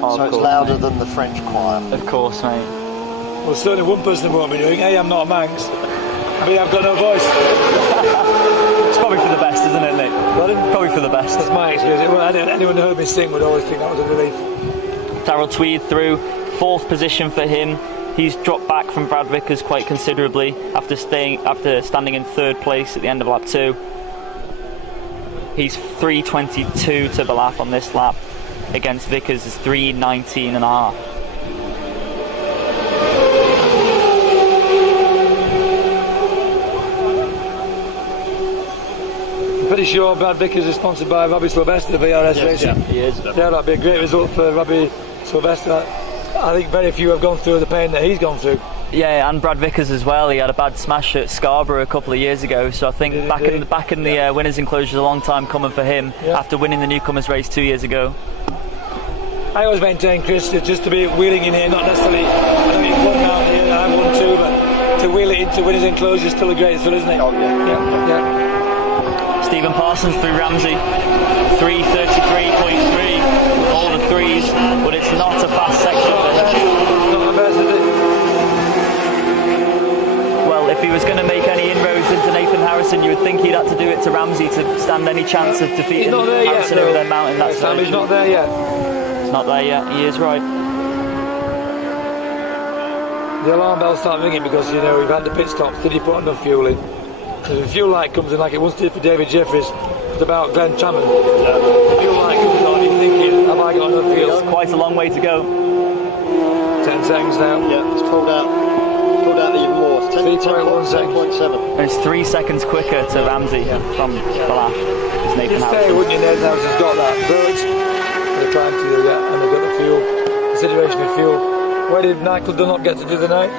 so it's louder than the French choir. Of course, mate. Well, certainly one person won't be doing. A, I'm not a Manx. B, I've got no voice. It's probably for the best, isn't it, Nick? Probably for the best. That's my experience. Well, anyone who heard me sing would always think that was a relief. Darrell Tweed through, 4th position for him. He's dropped back from Brad Vickers quite considerably after standing in 3rd place at the end of lap 2. He's 3:22 to Ballaugh on this lap against Vickers is 3:19.5. I'm pretty sure Brad Vickers is sponsored by Robbie Sylvester, VRS Racing. Yeah, he is. Yeah, that'd be a great result for Robbie Sylvester. I think very few have gone through the pain that he's gone through. Yeah, and Brad Vickers as well. He had a bad smash at Scarborough a couple of years ago, so I think back in the winners' enclosure is a long time coming for him after winning the newcomers race 2 years ago. I always maintain, Chris, just to be wheeling in here, not necessarily. I know you've won out here, and I've won too, but to wheel it into winners' enclosure is still a great thrill, isn't it? Oh yeah. Stephen Parsons through Ramsey, 3:33.3, all the threes, but it's not a fast section. Not the best, is it? Well, if he was going to make any inroads into Nathan Harrison, you would think he'd have to do it to Ramsey to stand any chance of defeating Harrison over their mountain. That's He's not there yet. It's not there yet, he is right. The alarm bells start ringing because, you know, we've had the pit stops. Did he put enough fuel in? If the fuel light comes in like it once did for David Jeffries, It's about Glenn Trammond. If you're like you're thinking, have I got enough fuel? It's quite a long way to go. 10 seconds now. Yeah, it's pulled out even more. It's 10.7. And it's 3 seconds quicker to Ramsey from the lap. It's Nathan You'd Harrison. say, wouldn't you, Nathan Harrison's got that, but they're trying to do that, and they've got the fuel. Consideration of fuel. Where did Michael Dunlop get to do the night?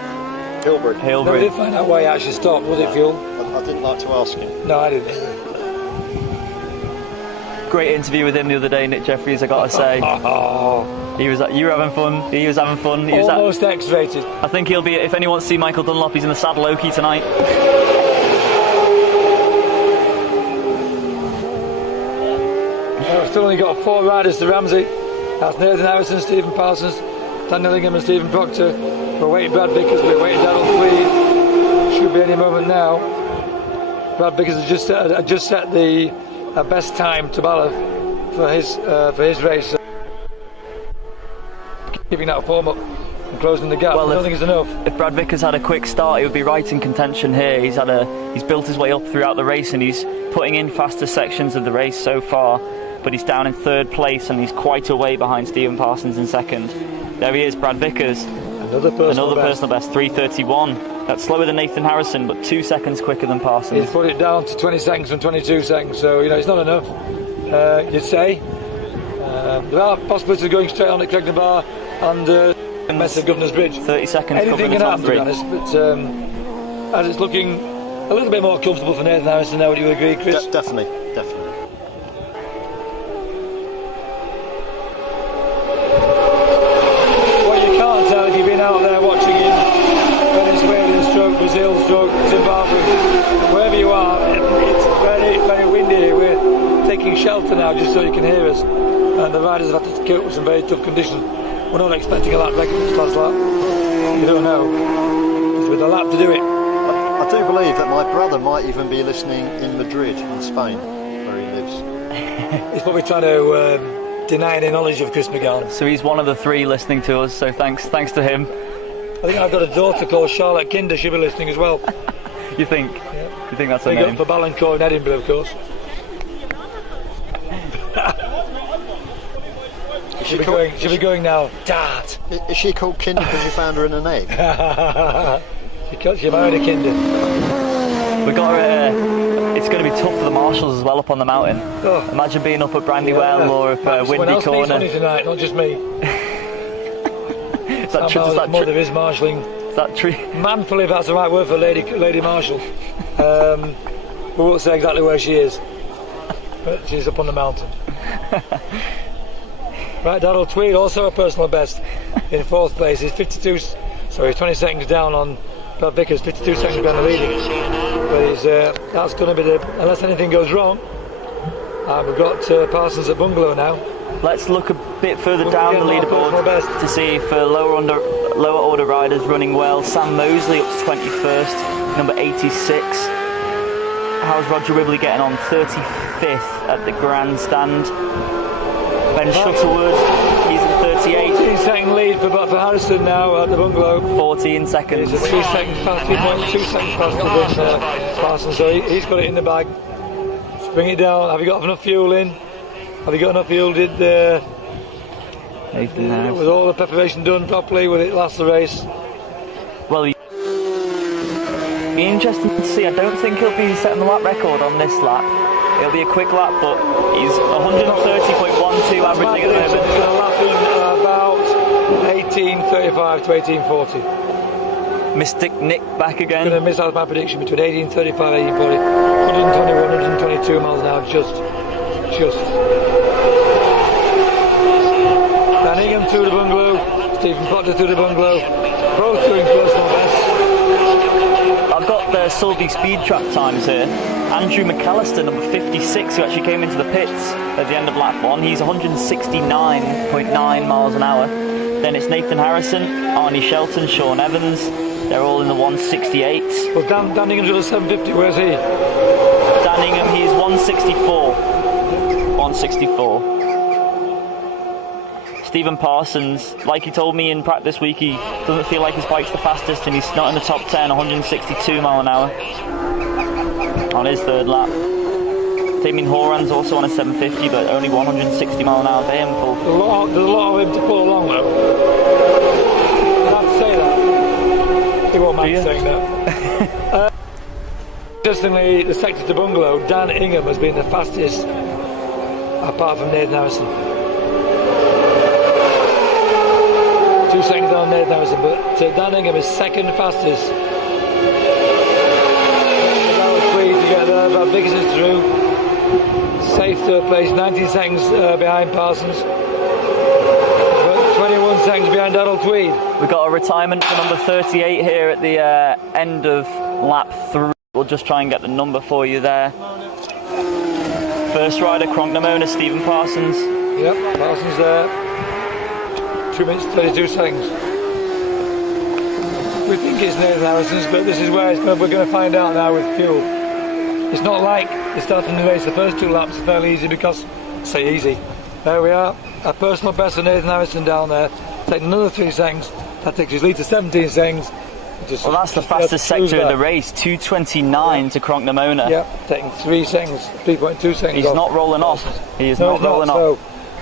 Hilbury. No, we did find out why he actually stopped. Was it fuel? I didn't like to ask him. No, I didn't. Great interview with him the other day, Nick Jeffries, I gotta say. You were having fun, he was having fun. He was almost X-rated. I think he'll be, if anyone wants to see Michael Dunlop, he's in the Saddle Oki tonight. We've still only got 4 riders to Ramsey. That's Nathan Harrison, Stephen Parsons, Daniel Ingham and Stephen Proctor. We're waiting Brad Vickers, we're waiting Darrell Tweed. Should be any moment now. Brad Vickers has just set the best time to Bala for his race. Keeping that form up and closing the gap. Well, I don't think it's enough. If Brad Vickers had a quick start, he would be right in contention here. He's built his way up throughout the race, and he's putting in faster sections of the race so far. But he's down in 3rd place, and he's quite a way behind Stephen Parsons in 2nd. There he is, Brad Vickers. Another personal best, 3:31. That's slower than Nathan Harrison, but 2 seconds quicker than Parsons. He's put it down to 20 seconds from 22 seconds, so it's not enough. You'd say. There are possibilities of going straight on at Cregnan Bar and Mess of Governor's Bridge. 30 seconds. Anything can happen, to be honest, but as it's looking a little bit more comfortable for Nathan Harrison now, would you agree, Chris? Definitely. What you can't tell if you've been out there watching in Venezuela stroke, Brazil stroke, Zimbabwe, wherever you are, it's very, very windy here. We're taking shelter now just so you can hear us, and the riders have had to cope with some very tough conditions. We're not expecting a lap record this last lap. You don't know. It's with a lap to do it. I do believe that my brother might even be listening in Madrid, in Spain, where he lives. He's probably trying to deny any knowledge of Chris McGowan. So he's one of the 3 listening to us, so thanks to him. I think I've got a daughter called Charlotte Kinder, she'll be listening as well. You think? Yeah. You think that's her Big name? up for Ballancourt in Edinburgh, of course. She'll be going now. Dad! Is she called Kinder because you found her in an egg? She married a Kinder. We got her. It's going to be tough for the marshals as well up on the mountain. Oh. Imagine being up at Brandywell or up Windy else Corner. Money tonight, not just me. Is that mother is marshalling. Is that true? Manfully, if that's the right word for Lady Marshal. We won't say exactly where she is, but she's up on the mountain. Right, Darrell Tweed, also a personal best in 4th place. He's 20 seconds down on Brad Vickers, 52 seconds behind the leading. But that's going to be unless anything goes wrong. We've got Parsons at Bungalow now. Let's look a bit further down the leaderboard to see for lower order riders running well. Sam Mosley up to 21st, number 86. How's Roger Wibley getting on? 35th at the grandstand. Ben Shuttleworth, he's in 38. 18-second lead for Harrison now at the Bungalow. 14 seconds. He's 2 seconds past, 2 seconds past the Parsons, so he's got it in the bag. Let's bring it down. Have you got enough fuel in? Have you got enough fuel? Was all the preparation done properly? Will it last the race? Well, it'll be interesting to see. I don't think he'll be setting the lap record on this lap. It'll be a quick lap, but he's 130.12 averaging at the moment. He's going to lap in about 18.35 to 18.40. Mystic Nick back again. I'm going to miss out my prediction between 18.35 and 18.40. 121, 122 miles an hour, just. Dan Ingham to the Bungalow, Stephen Potter to the Bungalow, both doing personal best. I've got the Sulby speed trap times here. Andrew McAllister, number 56, who actually came into the pits at the end of lap 1. He's 169.9 miles an hour. Then it's Nathan Harrison, Arnie Shelton, Sean Evans. They're all in the 168. Well, Dan Ingham's got a 750. Where's he? Dan Ingham, he's 164. 164. Stephen Parsons, like he told me in practice this week, he doesn't feel like his bike's the fastest, and he's not in the top 10, 162 mile an hour on his 3rd lap. Damien Horan's also on a 750, but only 160 mile an hour for him. There's a lot of him to pull along though. I have to say that. He won't mind saying that. Interestingly, the sector to Bungalow, Dan Ingham has been the fastest, apart from Nathan Harrison. 2 seconds on Nathan Harrison, but Dan Ingham is second fastest. To get there, but Vickers is through. Safe third place, 19 seconds behind Parsons. 21 seconds behind Darrell Tweed. We've got a retirement for number 38 here at the end of lap 3. We'll just try and get the number for you there. First rider, Cronknamona, Stephen Parsons. Yep, Parsons there. 2 minutes 32 seconds. We think it's Nathan Harrison's, but this is where we're going to find out now with fuel. It's not like the starting the race. The first 2 laps are fairly easy because, say easy. There we are. A personal best for Nathan Harrison down there. Taking another 3 seconds. That takes his lead to 17 seconds. Well, that's the fastest sector of the race. 2:29 to Cronknamona. Yeah, taking 3 seconds, 3.2 seconds. He's not rolling off. He is not rolling off. So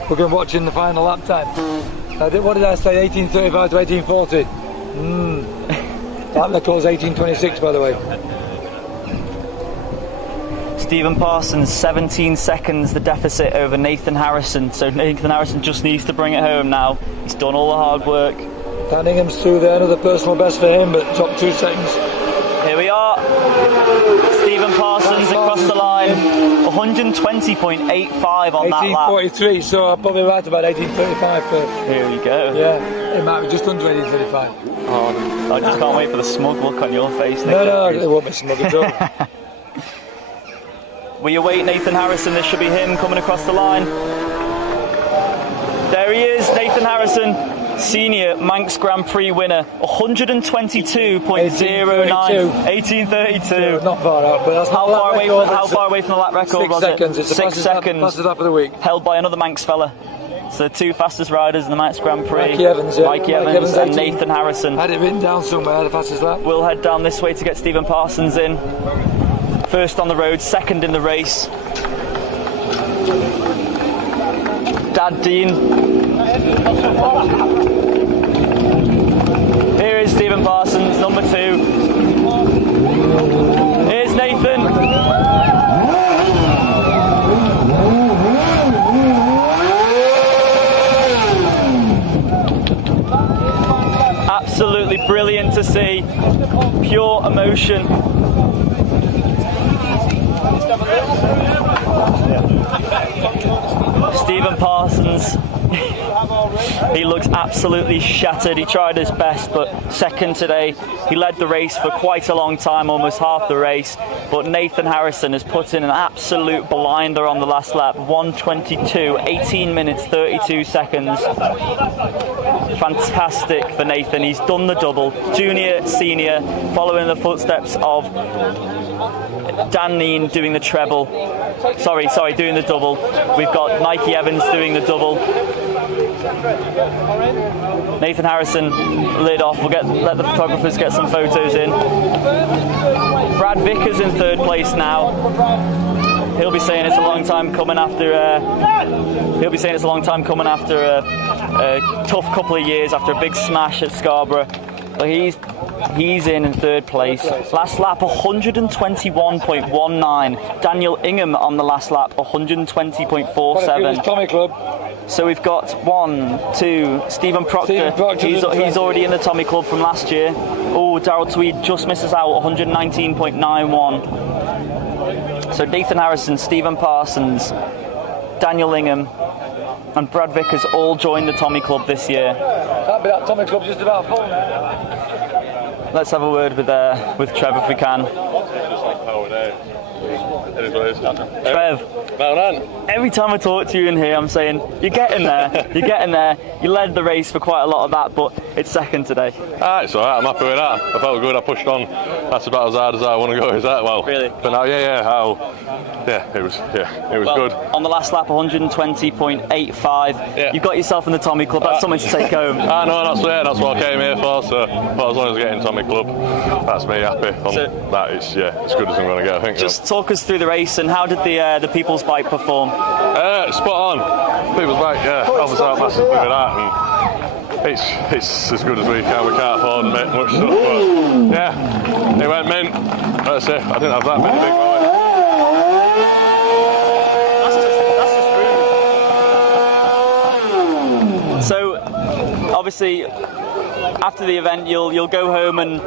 we're going to watch in the final lap time. What did I say? 18:35 to 18:40. Lap record's 18:26, by the way. Stephen Parsons, 17 seconds the deficit over Nathan Harrison. So Nathan Harrison just needs to bring it home now. He's done all the hard work. Dan Ingham's through there, another personal best for him, but dropped 2 seconds. Here we are. Stephen Parsons across the line. 120.85 on that lap. 18:43, so I'm probably right about 18:35 for... Here we go. Yeah, it might be just under 18:35. Oh, I just can't wait for the smug look on your face, Nick. No, it won't be smug at all. We await Nathan Harrison. This should be him coming across the line. There he is, Nathan Harrison, senior Manx Grand Prix winner. 122.09. 18:32. Not far out, but that's how far away from the lap record 6 was seconds. it? It's the 6 seconds. Fastest lap of the week. Held by another Manx fella. So the 2 fastest riders in the Manx Grand Prix. Mikey Evans, yeah. Mikey Evans and Nathan Harrison. Had it written down somewhere, the fastest lap. We'll head down this way to get Stephen Parsons in. First on the road, second in the race. Dad Dean. Here is Stephen Parsons, number 2. Here's Nathan. Absolutely brilliant to see. Pure emotion. Stephen Parsons, he looks absolutely shattered. He tried his best, but second today. He led the race for quite a long time, almost half the race, but Nathan Harrison has put in an absolute blinder on the last lap. 1:22, 18 minutes 32 seconds. Fantastic for Nathan. He's done the double, junior, senior, following the footsteps of Dan Neen doing the treble. Sorry, doing the double. We've got Mikey Evans doing the double. Nathan Harrison lid off. We'll let the photographers get some photos in. Brad Vickers in third place now. He'll be saying it's a long time coming after. A tough couple of years after a big smash at Scarborough. But he's in third place. Last lap 121.19. Daniel Ingham on the last lap 120.47. Tommy Club. So we've got 1, 2, Stephen Proctor. He's already in the Tommy Club from last year. Oh, Darrell Tweed just misses out 119.91. So Nathan Harrison, Stephen Parsons, Daniel Ingham and Brad Vickers all joined the Tommy Club this year. Can't be that Tommy Club just about full now. Let's have a word with Trev if we can. Trev, every time I talk to you in here I'm saying, you're getting there, you led the race for quite a lot of that, but it's second today. It's alright, I'm happy with that. I felt good, I pushed on. That's about as hard as I want to go, is that? Well, really? But now, it was good. On the last lap 120.85. You've got yourself in the Tommy Club, that's something to take home. I know, that's what I came here for, so as long as I get in Tommy Club, that's me happy. That is, as good as I'm going to get, I think. Just talk us through the race, and how did the People's Bike perform? Spot on. People's Bike, yeah, helped us out massively with that, and it's as good as we can. We can't afford much stuff, but yeah, it went mint. That's it. I didn't have that many big boys. So, obviously, after the event, you'll go home, and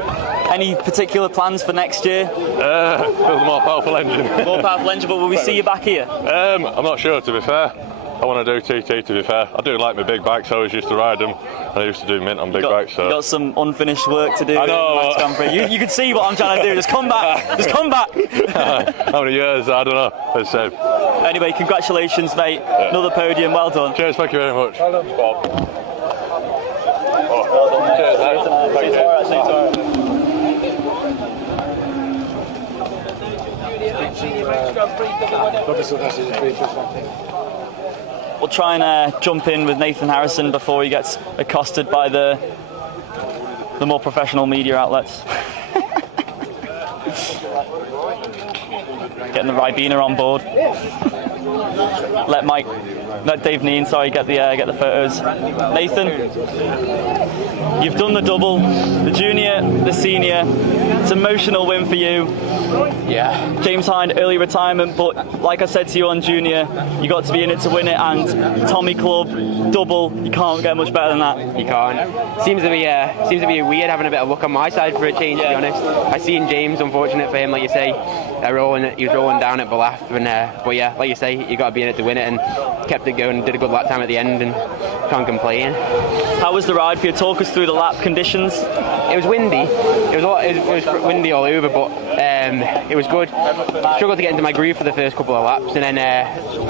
any particular plans for next year? Build a more powerful engine. More powerful engine, but will we see you back here? I'm not sure, to be fair. I want to do TT, to be fair. I do like my big bikes, I always used to ride them. I used to do mint on big bikes. So. You've got some unfinished work to do. I know. You can see what I'm trying to do. Just come back. Just come back. How many years? I don't know. Let's say. Anyway, congratulations, mate. Yeah. Another podium. Well done. Cheers. Thank you very much. Well done, Bob. Cheers, mate. Thank you. We'll try and jump in with Nathan Harrison before he gets accosted by the more professional media outlets. Getting the Ribena on board. Let Dave Neen, get the photos. Nathan, you've done the double, the junior, the senior. It's an emotional win for you. Yeah. James Hind, early retirement, but like I said to you on junior, you got to be in it to win it, and Tommy Club, double, you can't get much better than that. You can't. Seems to be weird having a bit of luck on my side for a change, to be honest. I seen James, unfortunate for him, like you say, he was rolling down at Balaf, and but yeah, like you say, you got to be in it to win it, and kept it going, did a good lap time at the end, and can't complain. How was the ride for you? Talk us through the lap conditions. It was windy. It was windy all over, but it was good. Struggled to get into my groove for the first couple of laps, and then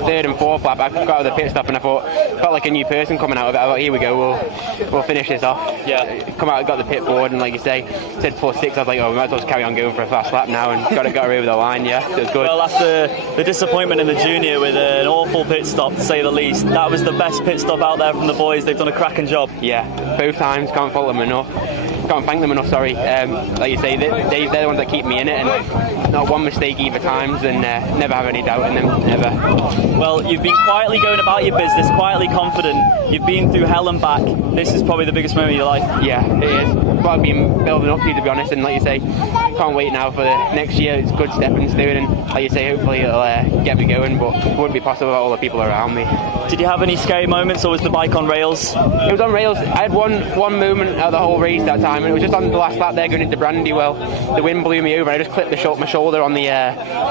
third and fourth lap I got out of the pit stop, and I felt like a new person coming out of it. I thought, here we go, we'll finish this off. Yeah. Come out, got the pit board, and like you say, said +6. I was like, oh, we might as well just carry on going for a fast lap now, and got her over the line. Yeah, so it was good. Well, after the disappointment in the junior with an awful pit stop, to say the least, that was the best pit stop out there from the boys. They've done a cracking job. Yeah, both times. Can't fault them enough. Can't thank them enough, sorry. Like you say, they're the ones that keep me in it, and not one mistake either times, and never have any doubt in them, never. Well, you've been quietly going about your business, quietly confident. You've been through hell and back. This is probably the biggest moment of your life. Yeah, it is. What I've been building up to be honest, and like you say, can't wait now for the next year. It's good stepping stone, and like you say, hopefully it'll get me going, but it wouldn't be possible without all the people around me. Did you have any scary moments, or was the bike on rails? It was on rails. I had one moment out of the whole race that time, and it was just on the last lap there going into Brandywell. The wind blew me over, and I just clipped my shoulder on the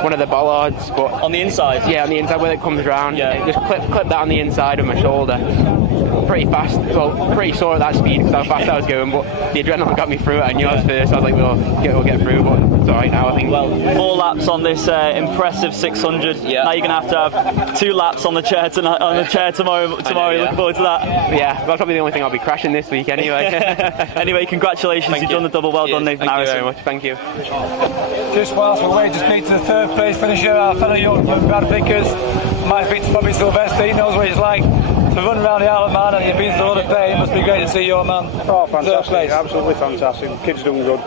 one of the bollards. But on the inside? Yeah, on the inside where it comes round. Yeah. Just clip that on the inside of my shoulder. Pretty fast, pretty sore at that speed because how fast I was going, but the adrenaline got me through it. I knew I was first, so I was like, we'll get through, but it's alright now, I think. Well, 4 laps on this impressive 600. Yeah. Now you're going to have 2 laps on the chair tonight, tomorrow. Looking forward to that. Yeah, that's probably the only thing I'll be crashing this week anyway. Anyway, congratulations, you've done the double. Well done, Nathan Harrison. Thank you very much. Thank you. Just whilst we're waiting to speak to the third place finisher, our fellow young Brad Vickers, might speak to Bobby Sylvester. He knows what it's like to run around the Isle of Man, and you've been through a lot of pain. It must be great to see your man. Oh, fantastic, absolutely fantastic. The kid's doing good.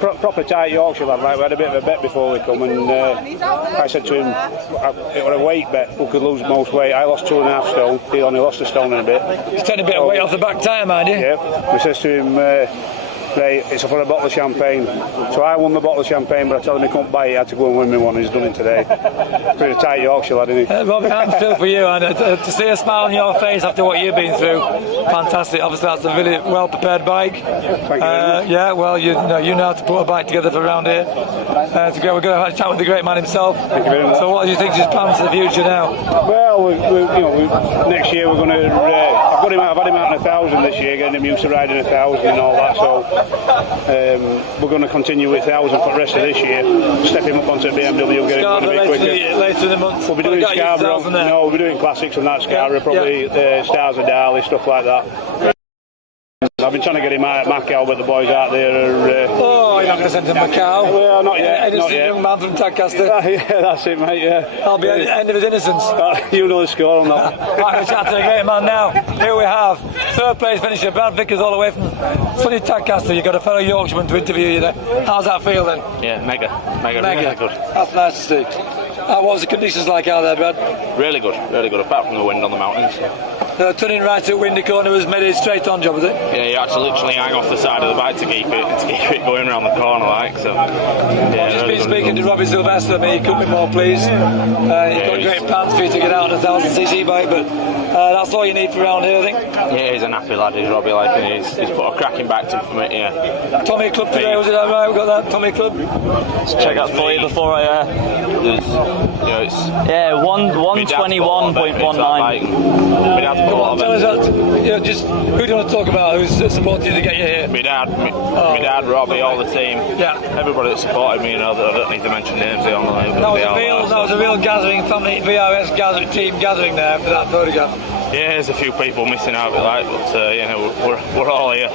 Proper tight Yorkshire lad, right? We had a bit of a bet before we come, and I said to him, it was a weight bet, who could lose most weight. I lost 2.5 stone, he only lost a stone and a bit. He's taking a bit of weight off the back tyre, mind you? Yeah, we says to him, it's for a bottle of champagne. So I won the bottle of champagne, but I told him he couldn't buy it, he had to go and win me one. He's done it today. Pretty tight Yorkshire lad, isn't he? Robbie, I'm still for you, and to see a smile on your face after what you've been through, fantastic. Obviously, that's a really well prepared bike. Thank you. Yeah, well, you know how to put a bike together for around here. We're going to have a chat with the great man himself. Thank you very much. So, what do you think is his plans for the future now? Well, next year we're going to. I've had him out in 1,000 this year, getting him used to riding 1,000 and all that. So. We're going to continue with 1,000 for the rest of this year. Step him up onto a BMW, get him going a bit quicker. Later in the month. We'll be doing Scarborough. No, we'll be doing classics and that Scarborough, probably Stars of Darley, stuff like that. I've been trying to get him out at Macau, but the boys out there are... Oh, you're not going to send him to Macau? Well, not yet. Innocent young man from Tadcaster. Yeah, that's it, mate, yeah. I'll be at the end of his innocence. You know the score on that. Right, we're chatting to a great man now. Here we have third place finisher, Brad Vickers, all the way from sunny Tadcaster. You've got a fellow Yorkshireman to interview you there. How's that feel then? Yeah, mega good. That's nice to see. What was the conditions like out there, Brad? Really good, apart from the wind on the mountains. Turning right at Windy Corner was made a straight on job, was it? Yeah, you had to literally hang off the side of the bike to keep it going around the corner, like, so. Yeah, I've just been speaking to Robbie Sylvester, he couldn't be more pleased. He's got great plans for you to get out on a 1000cc bike, but that's all you need for around here, I think. Yeah, he's a happy lad, he's Robbie, like, and he's put a cracking back to for me, yeah. Tommy Club today, was it that right? We got that Tommy Club? Let's check that for you before I... Yeah, 121.19. Come on, tell us that. Just who do you want to talk about? Who's supported you to get you here? My dad, Robbie, all the team. Yeah. Everybody that supported me, I don't need to mention names. They all know. That was a real gathering, family VRS team gathering there for that photograph. Yeah, there's a few people missing out, but we're all here.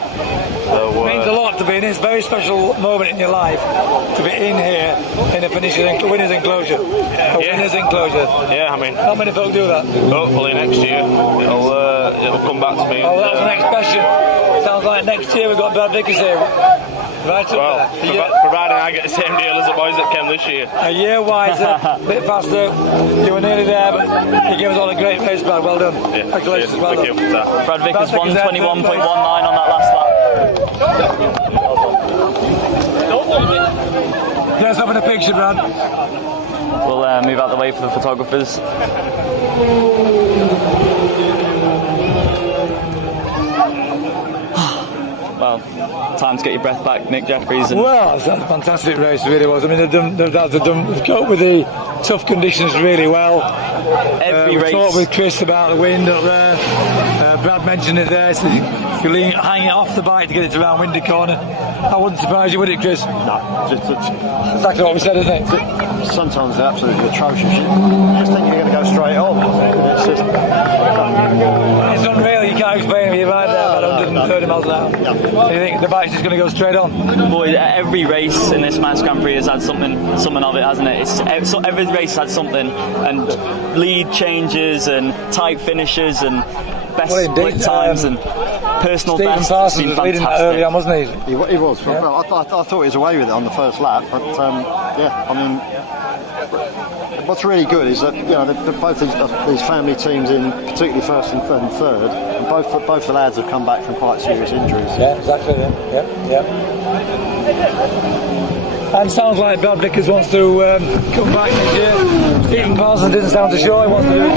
So, it means a lot to be in this very special moment in your life, to be in here in a winner's enclosure. Winner's enclosure. Yeah, I mean, how many folk do that? Hopefully next year it'll come back to me. Oh, that's the next question. Sounds like next year we've got Brad Vickers here. Right up there. Providing I get the same deal as the boys that came this year. A year wiser, a bit faster. You were nearly there, but you gave us all a great race, Brad. Well done. Yeah, congratulations. Well thank done. you. Brad Vickers 121.19 on that last lap. Let's have a picture, Brad. We'll move out the way for the photographers. Well, time to get your breath back, Nick Jeffries. Well, it's a fantastic race, it really was. I mean, they've coped with the tough conditions really well. Every race. We talked with Chris about the wind up there. Brad mentioned it there. So you're hanging off the bike to get it around Windy Corner. I wouldn't surprise you, would it, Chris? No, just exactly what we said, isn't it? Sometimes they're absolutely atrocious. You just think you're going to go straight on. It's unreal. You can't explain it. You're right there about 130 miles an hour. You think the bike's just going to go straight on? Boy, every race in this Manx Grand Prix has had something of it, hasn't it? Every race had something, and lead changes and tight finishes and best split times and personal Stephen best. Parsons was leading that early on, wasn't he? He was. Yeah. Well, I thought he was away with it on the first lap, but yeah, I mean, what's really good is that both these family teams in, particularly first and third, and both the lads have come back from quite serious injuries. Yeah, exactly. Yeah. And sounds like Brad Vickers wants to come back next year. Stephen Parsons didn't sound too sure he wants to do it.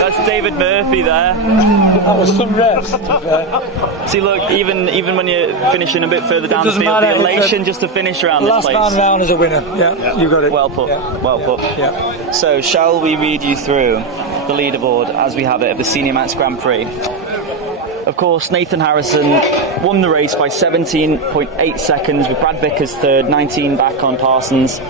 That's David Murphy there. That was some rest. See, look, even when you're finishing a bit further down the field, the elation just to finish around this place. Last man round is a winner. Yeah, you got it. Well put. Yeah. Well put. Yeah. So, shall we read you through the leaderboard as we have it of the Senior Manx Grand Prix? Of course, Nathan Harrison won the race by 17.8 seconds, with Brad Vickers third, 19 back on Parsons.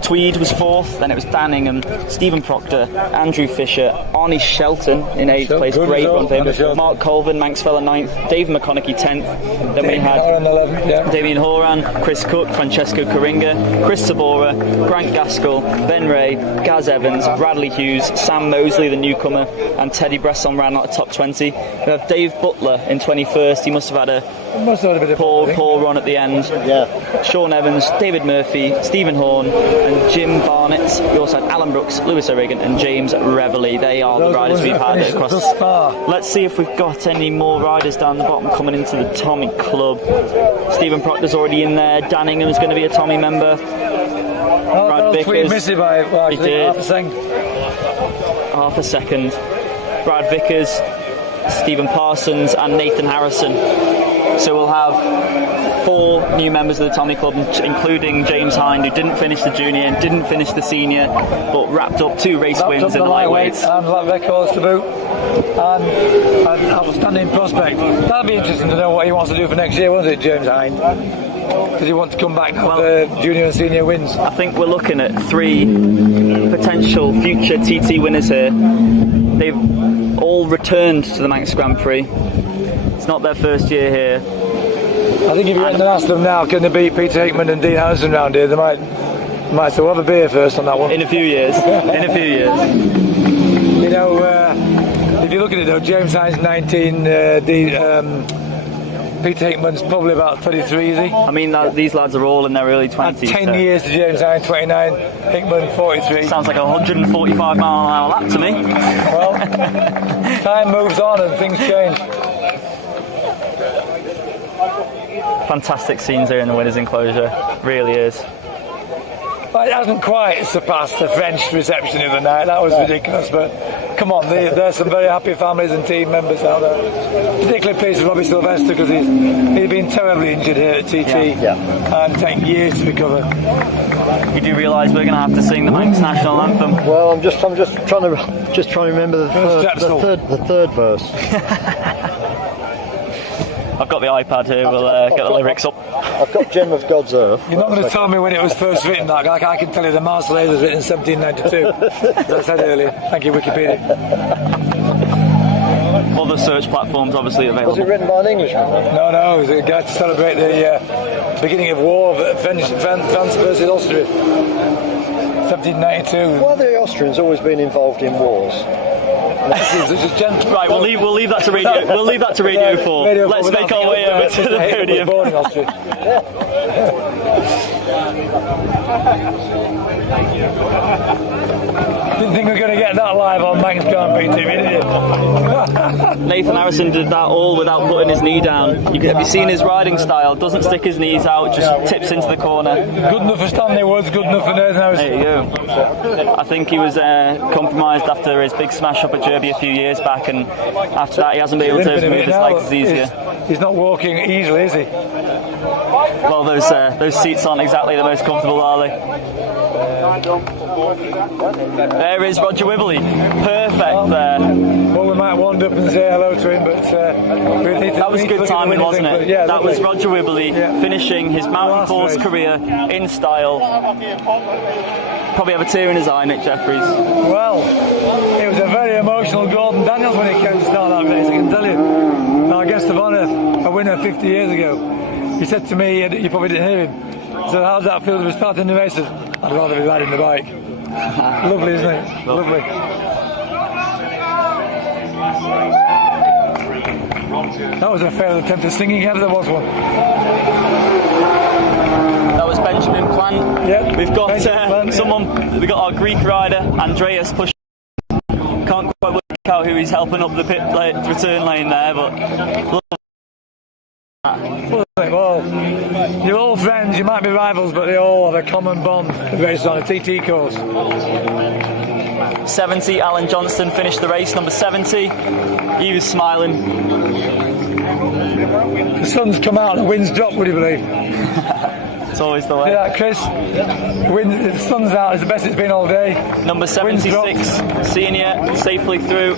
Tweed was fourth, then it was Danningham, Stephen Proctor, Andrew Fisher, Arnie Shelton in 8th place, great run for him, Mark Colvin, Manx fell at 9th, Dave McConaughey 10th, then we had Damien Horan, Chris Cook, Francesco Coringa, Chris Sabora, Grant Gaskell, Ben Ray, Gaz Evans, Bradley Hughes, Sam Mosley, the newcomer, and Teddy Bresson ran out of top 20. We have Dave Butler in 21st, he must have had a poor run at the end. Yeah. Sean Evans, David Murphy, Stephen Horn, and Jim Barnett. We also had Alan Brooks, Lewis O'Regan and James Reveley. They are the riders we've had across. Let's see if we've got any more riders down the bottom coming into the Tommy Club. Stephen Proctor's already in there. Danningham's going to be a Tommy member. Brad Vickers. Missed it by he did. Half a second. Brad Vickers, Stephen Parsons and Nathan Harrison. So we'll have 4 new members of the Tommy Club, including James Hind, who didn't finish the junior and didn't finish the senior, but wrapped up 2 race wins in the lightweights. And lap records to boot. And an outstanding prospect. That'll be interesting to know what he wants to do for next year, won't it, James Hind? Does he want to come back now the junior and senior wins? I think we're looking at 3 potential future TT winners here. all returned to the Manx Grand Prix. It's not their first year here. I think if you went and asked them now, can they beat Peter Hickman and Dean Harrison round here, they might say, we'll have a beer first on that one. In a few years. In a few years. You know, if you look at it though, James Hines 19, Peter Hickman's probably about 33, is he? I mean, these lads are all in their early 20s. 10 years to James Hines, 29, Hickman 43. Sounds like a 145 mile an hour lap to me. Well, time moves on and things change. Fantastic scenes here in the winners' enclosure, really is. Well, it hasn't quite surpassed the French reception of the night, that was ridiculous, but come on, there's some very happy families and team members out there. Particularly pleased with Robbie Sylvester because he's been terribly injured here at TT and taken years to recover. You do realise we're going to have to sing the Manx national anthem? Well, I'm just trying to remember the third verse. I've got the iPad here, we'll get the lyrics up. I've got Gem of God's Earth. You're not going to tell me when it was first written, like I can tell you the Marseillaise was written in 1792, as I said earlier. Thank you, Wikipedia. Other search platforms obviously available. Was it written by an Englishman? No, it was a guy to celebrate the beginning of war, France versus Austria. 1792. Why have the Austrians always been involved in wars? Right, we'll leave that to radio. We'll leave that to Radio 4. Let's make our way over to the podium. Didn't think we were going to get that live on Manx Grand Prix TV, did you? Nathan Harrison did that all without putting his knee down. Have you seen his riding style? Doesn't stick his knees out, just tips into the corner. Good enough for Stanley Woods, good enough for Nathan Harrison. There you go. I think he was compromised after his big smash up at Derby a few years back, and after that he hasn't been able to move his legs as easier. He's not walking easily, is he? Well, those seats aren't exactly the most comfortable, are they? There is Roger Wibbly, perfect there. Well, we might wander up and say hello to him, but that was good timing, wasn't it? Yeah, that was Roger Wibbly finishing his mountain course career in style. Probably have a tear in his eye, Nick Jeffries. Well, it was a very emotional Gordon Daniels when he came to start that race, I can tell you. Our guest of honour, a winner 50 years ago. He said to me, you probably didn't hear him, so how does that feel to be starting the races? I'd rather be riding the bike. Lovely, isn't it? Lovely. That was a failed attempt at singing, if there was one. That was Benjamin Plant. Yep. We've got someone. We've got our Greek rider Andreas pushing. Can't quite work out who he's helping up the return lane there, but. Well, you're all friends, you might be rivals, but they all have a common bond. The race on a TT course. 70, Alan Johnston finished the race, number 70. He was smiling. The sun's come out, the wind's dropped, would you believe? It's always the way. See that, Chris? The sun's out, it's the best it's been all day. Number 76, senior, safely through.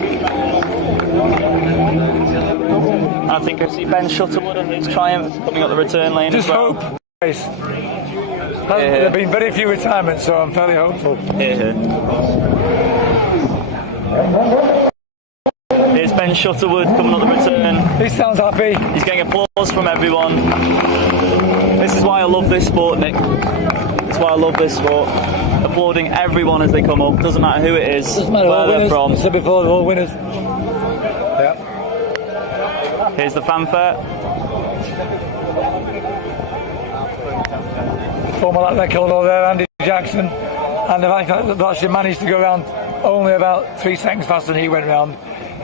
I think I see Ben Shuttlewood and his Triumph coming up the return lane Just as well. hope. There have been very few retirements, so I'm fairly hopeful. Here's Ben Shuttlewood coming up the return. He sounds happy. He's getting applause from everyone. This is why I love this sport, Nick. That's why I love this sport. Applauding everyone as they come up. Doesn't matter who it is, Doesn't matter where they're from. I said before, they're all winners. Yeah. Here's the fanfare. Former lap record over there, Andy Jackson, and they've actually managed to go around only about 3 seconds faster than he went round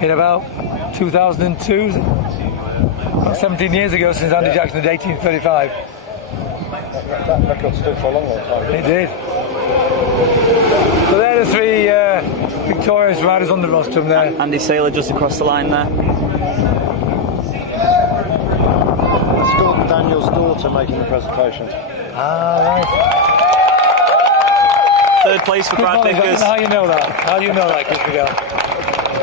in about 2002, about 17 years ago since Andy Jackson did 1835. That record stood for a long time. It did. So they're the 3 victorious riders on the rostrum there. Andy Saylor just across the line there. It's Gordon Daniels' daughter making the presentation. Right. Third place for Brad Vickers. How do you know that? How do you know that, Chris Miguel?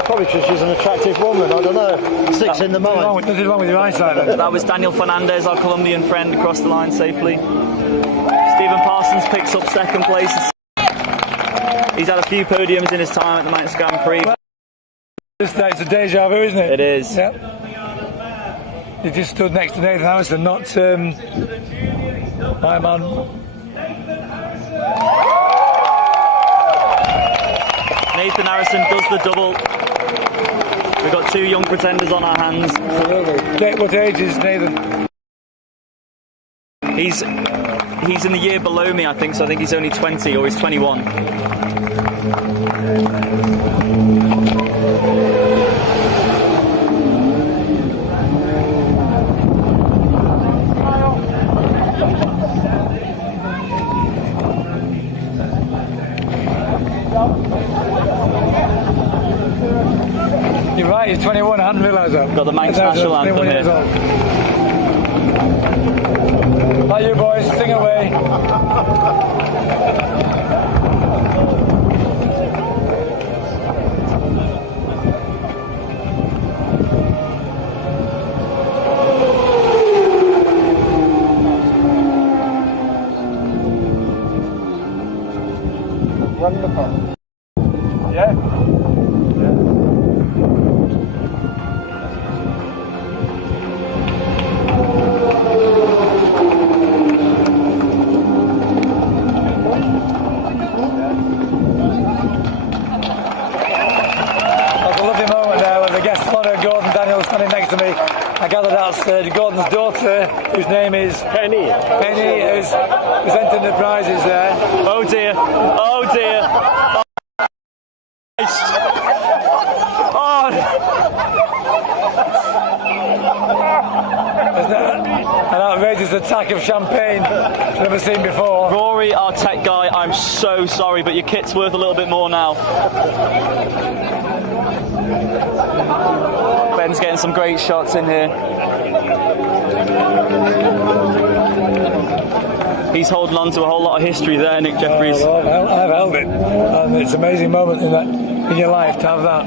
Probably because she's an attractive woman, I don't know. Sticks in the mind. Nothing wrong with your eyesight then. That was Daniel Fernandez, our Colombian friend, across the line safely. Stephen Parsons picks up second place. He's had a few podiums in his time at the Manx Grand Prix. It's a deja vu, isn't it? It is. Yep. He just stood next to Nathan Harrison, not my man. Nathan Harrison does the double. We've got two young pretenders on our hands. Absolutely. What age is Nathan? He's in the year below me, I think, so I think he's only 20 or he's 21. You're right, he's 21, I hadn't realised that. Got the Manx national anthem here. Hi you boys, sing away. Wonderful. Yeah. Standing next to me, I gather that's Gordon's daughter, whose name is Penny. Penny is presenting the prizes there. Oh dear! Oh dear! Oh. An outrageous attack of champagne never seen before. Rory, our tech guy, I'm so sorry, but your kit's worth a little bit more now. Ben's getting some great shots in here. He's holding on to a whole lot of history there, Nick Jeffries. Oh, well, I've held it, and it's an amazing moment in your life to have that.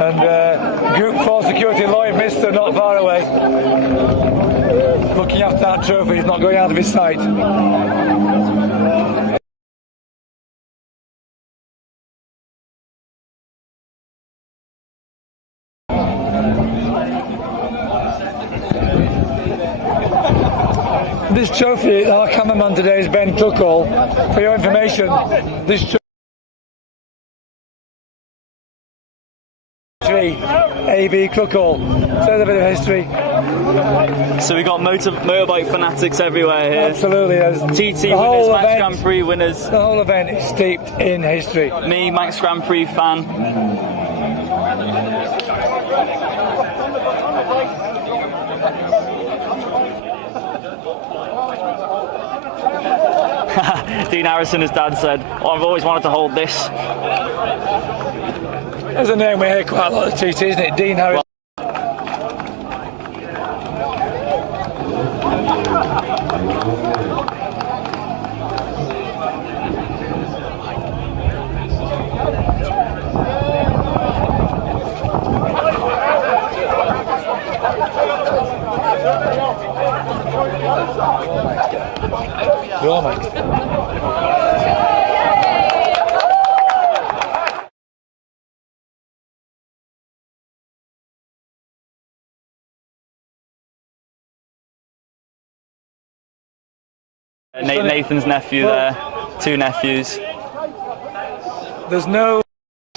And Group 4 security Lloyd Mister not far away, looking after that trophy. He's not going out of his sight. This trophy, our cameraman today is Ben Cluckall. For your information, this trophy, A.B. Cluckall. So a bit of history. So we got motorbike fanatics everywhere here. Absolutely. TT winners, Manx Grand Prix winners. The whole event is steeped in history. Me, Manx Grand Prix fan. Dean Harrison, as Dad said, I've always wanted to hold this. There's a name we hear quite a lot of TT, isn't it? Dean Harrison. Nathan's nephew there, two nephews. There's no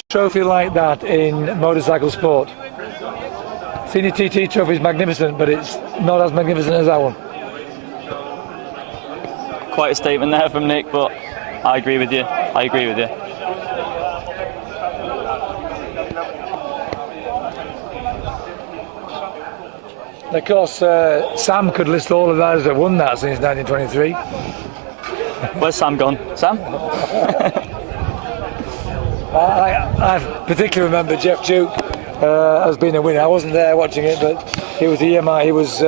trophy like that in motorcycle sport. Senior TT trophy is magnificent, but it's not as magnificent as that one. Quite a statement there from Nick, but I agree with you. I agree with you. Of course, Sam could list all of those that have won that since 1923. Where's Sam gone? Sam? I particularly remember Jeff Duke as being a winner. I wasn't there watching it, but he was the EMI. He was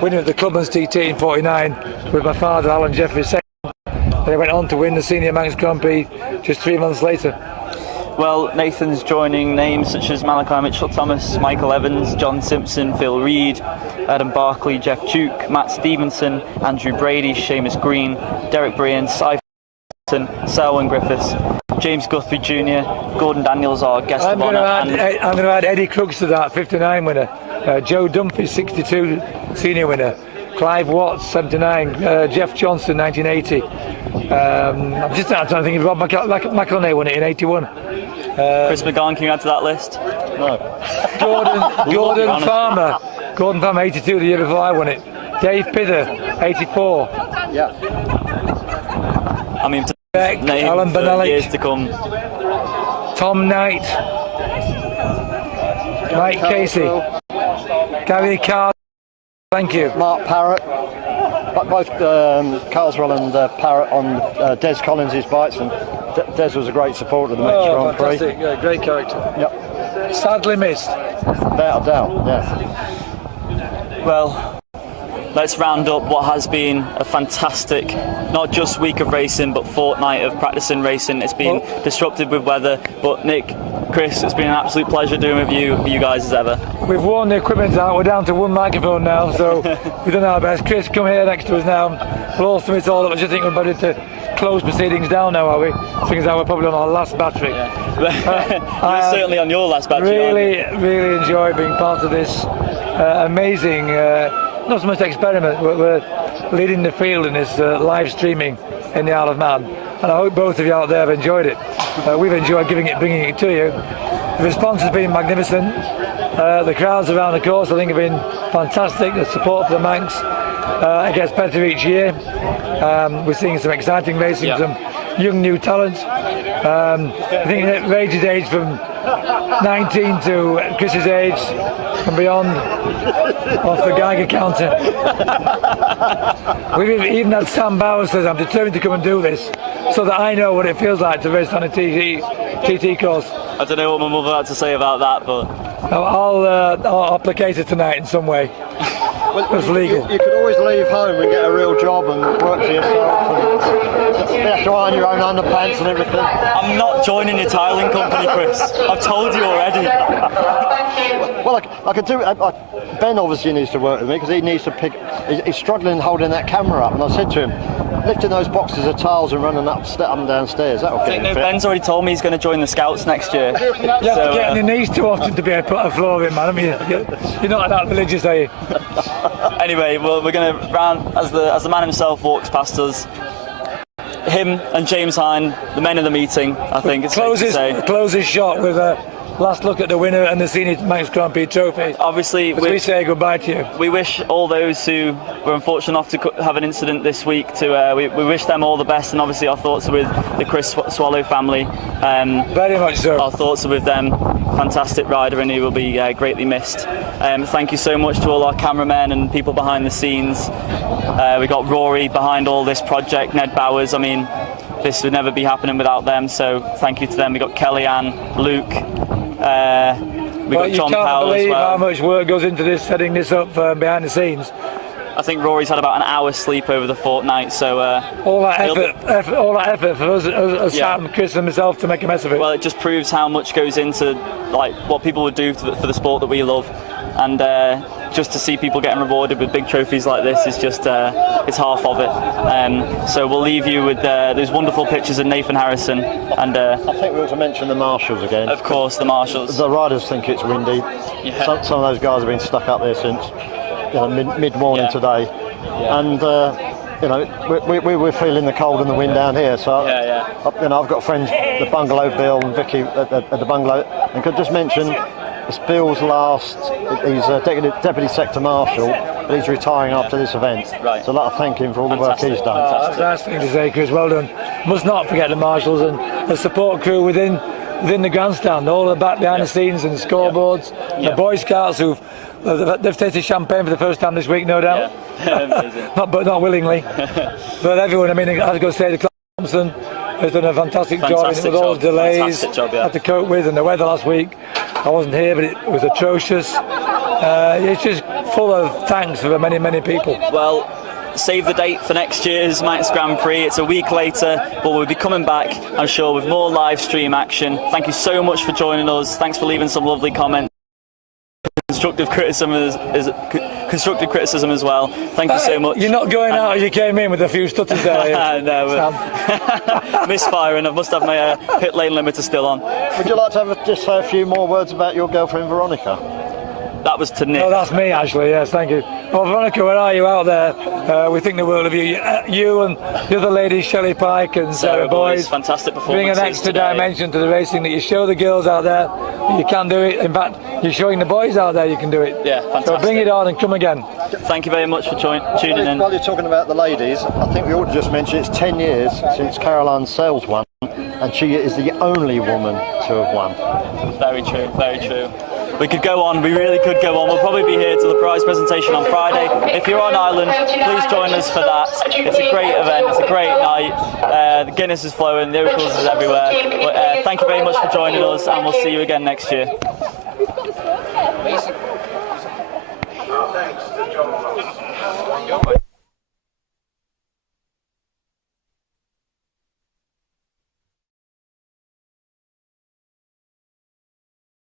winner of the Clubman's TT in '49 with my father, Alan Jeffries, second. And he went on to win the Senior Manx Grand Prix just 3 months later. Well, Nathan's joining names such as Malachi Mitchell-Thomas, Michael Evans, John Simpson, Phil Reed, Adam Barkley, Jeff Duke, Matt Stevenson, Andrew Brady, Seamus Green, Derek Brian, Cy Selwyn Griffiths, James Guthrie Jr., Gordon Daniels, our guest of honour. I'm going to add Eddie Crooks to that, 59 winner. Joe Dumphy, 62 senior winner. Clive Watts, 79. Jeff Johnson, 1980. I'm just trying to think if Rob McElnay won it in 81. Chris McGowan, can you add to that list? No. Gordon Farmer. Gordon Farmer, 82, the year before I won it. Dave Pither, 84. Yeah. I mean, Alan Benelli, years to come. Tom Knight, Mike Casey, Gary Carr. Thank you. Mark Parrott. Both Carlswell and Parrott on Des Collins' bikes, and Des was a great supporter of the Manx Grand Prix. Fantastic, great character. Yep. Sadly missed. Without a doubt, yeah. Well, let's round up what has been a fantastic, not just week of racing, but fortnight of practicing racing. It's been disrupted with weather, but Nick, Chris, it's been an absolute pleasure doing with you guys as ever. We've worn the equipment out, we're down to one microphone now, so we've done our best. Chris, come here next to us now. We'll all submit all of it. I just think we're ready to close proceedings down now, are we? Seeing as how we're probably on our last battery. You're certainly on your last battery. Really enjoy being part of this amazing, not so much experiment, we're leading the field in this live streaming in the Isle of Man, and I hope both of you out there have enjoyed it. We've enjoyed bringing it to you. The response has been magnificent. The crowds around the course, I think, have been fantastic. The support for the Manx, it gets better each year. We're seeing some exciting racing, some young new talent. I think it ranges age from 19 to Chris's age and beyond off the Geiger counter. We've even had Sam Bowers says, I'm determined to come and do this so that I know what it feels like to race on a TT course. I don't know what my mother had to say about that, but I'll placate it tonight in some way. It's legal. You could always leave home and get a real job and work for yourself, and you have to iron your own underpants and everything. I'm not joining your tiling company, Chris. I've told you already. Well, I could do. Ben obviously needs to work with me because he needs to pick. He's struggling holding that camera up, and I said to him, lifting those boxes of tiles and running up and down stairs. That'll get him fit. Ben's already told me he's going to join the Scouts next year. You have to get on your knees too often to be able to put a floor in, man. I mean, you're not that religious, are you? Anyway, well, we're going to round as the man himself walks past us. Him and James Hine, the men of the meeting, I think it's safe to say. Close his shot with a last look at the winner and the senior Manx Grand Prix trophy. Obviously, we say goodbye to you. We wish all those who were unfortunate enough to have an incident this week to we wish them all the best, and obviously our thoughts are with the Chris Swallow family. Very much so. Our thoughts are with them. Fantastic rider, and he will be greatly missed. Thank you so much to all our cameramen and people behind the scenes. We got Rory behind all this project, Ned Bowers. I mean, this would never be happening without them, so thank you to them. We got Kellyanne, Luke, we got John Powell as well. You can't believe how much work goes into this, setting this up behind the scenes. I think Rory's had about an hour's sleep over the fortnight, so all that effort for us Sam, Chris and myself to make a mess of it. Well, it just proves how much goes into like what people would do for the sport that we love, and just to see people getting rewarded with big trophies like this is just it's half of it. So we'll leave you with those wonderful pictures of Nathan Harrison, and I think we ought to mention the marshals again. Of course, the marshals. The riders think it's windy. Yeah. Some of those guys have been stuck up there since mid-morning today, and we were feeling the cold and the wind down here. So I've got friends, the Bungalow Bill and Vicky at the Bungalow, and could just mention it's Bill's last. He's a deputy sector marshal, but he's retiring after this event. Right. So I'd like to thank him for all the work he's done. Last thing to say, Chris, well done. Must not forget the marshals and the support crew within the grandstand, all the back behind the scenes and the scoreboards, the Boy Scouts they've tasted champagne for the first time this week, no doubt. not willingly. But everyone, I mean, I was going to say the Thompson has done a fantastic job with all the delays had to cope with, and the weather last week. I wasn't here, but it was atrocious. It's just full of thanks for many people. Well, save the date for next year's Manx Grand Prix. It's a week later, but we'll be coming back, I'm sure, with more live stream action. Thank you so much for joining us. Thanks for leaving some lovely comments. Constructive criticism is constructive criticism as well. Thank you so much. You're not going out as you came in with a few stutters there. No, misfiring. I must have my pit lane limiter still on. Would you like to just say a few more words about your girlfriend Veronica? That was to Nick. No, that's me, actually. Yes, thank you. Well, Veronica, where are you out there? We think the world of you. You and the other ladies, Shelley Pike and Sarah Boys. Fantastic Bring performance. an extra dimension to the racing that you show the girls out there that you can do it. In fact, you're showing the boys out there you can do it. Yeah, fantastic. So bring it on and come again. Thank you very much for tuning in. While you're talking about the ladies, I think we ought to just mention it's 10 years since Caroline Sales won, and she is the only woman to have won. Very true, very true. We could go on, we really could go on. We'll probably be here to the prize presentation on Friday. If you're on Ireland, please join us for that. It's a great event, it's a great night. The Guinness is flowing, the Oracles is everywhere. But thank you very much for joining us, and we'll see you again next year. Thanks to John.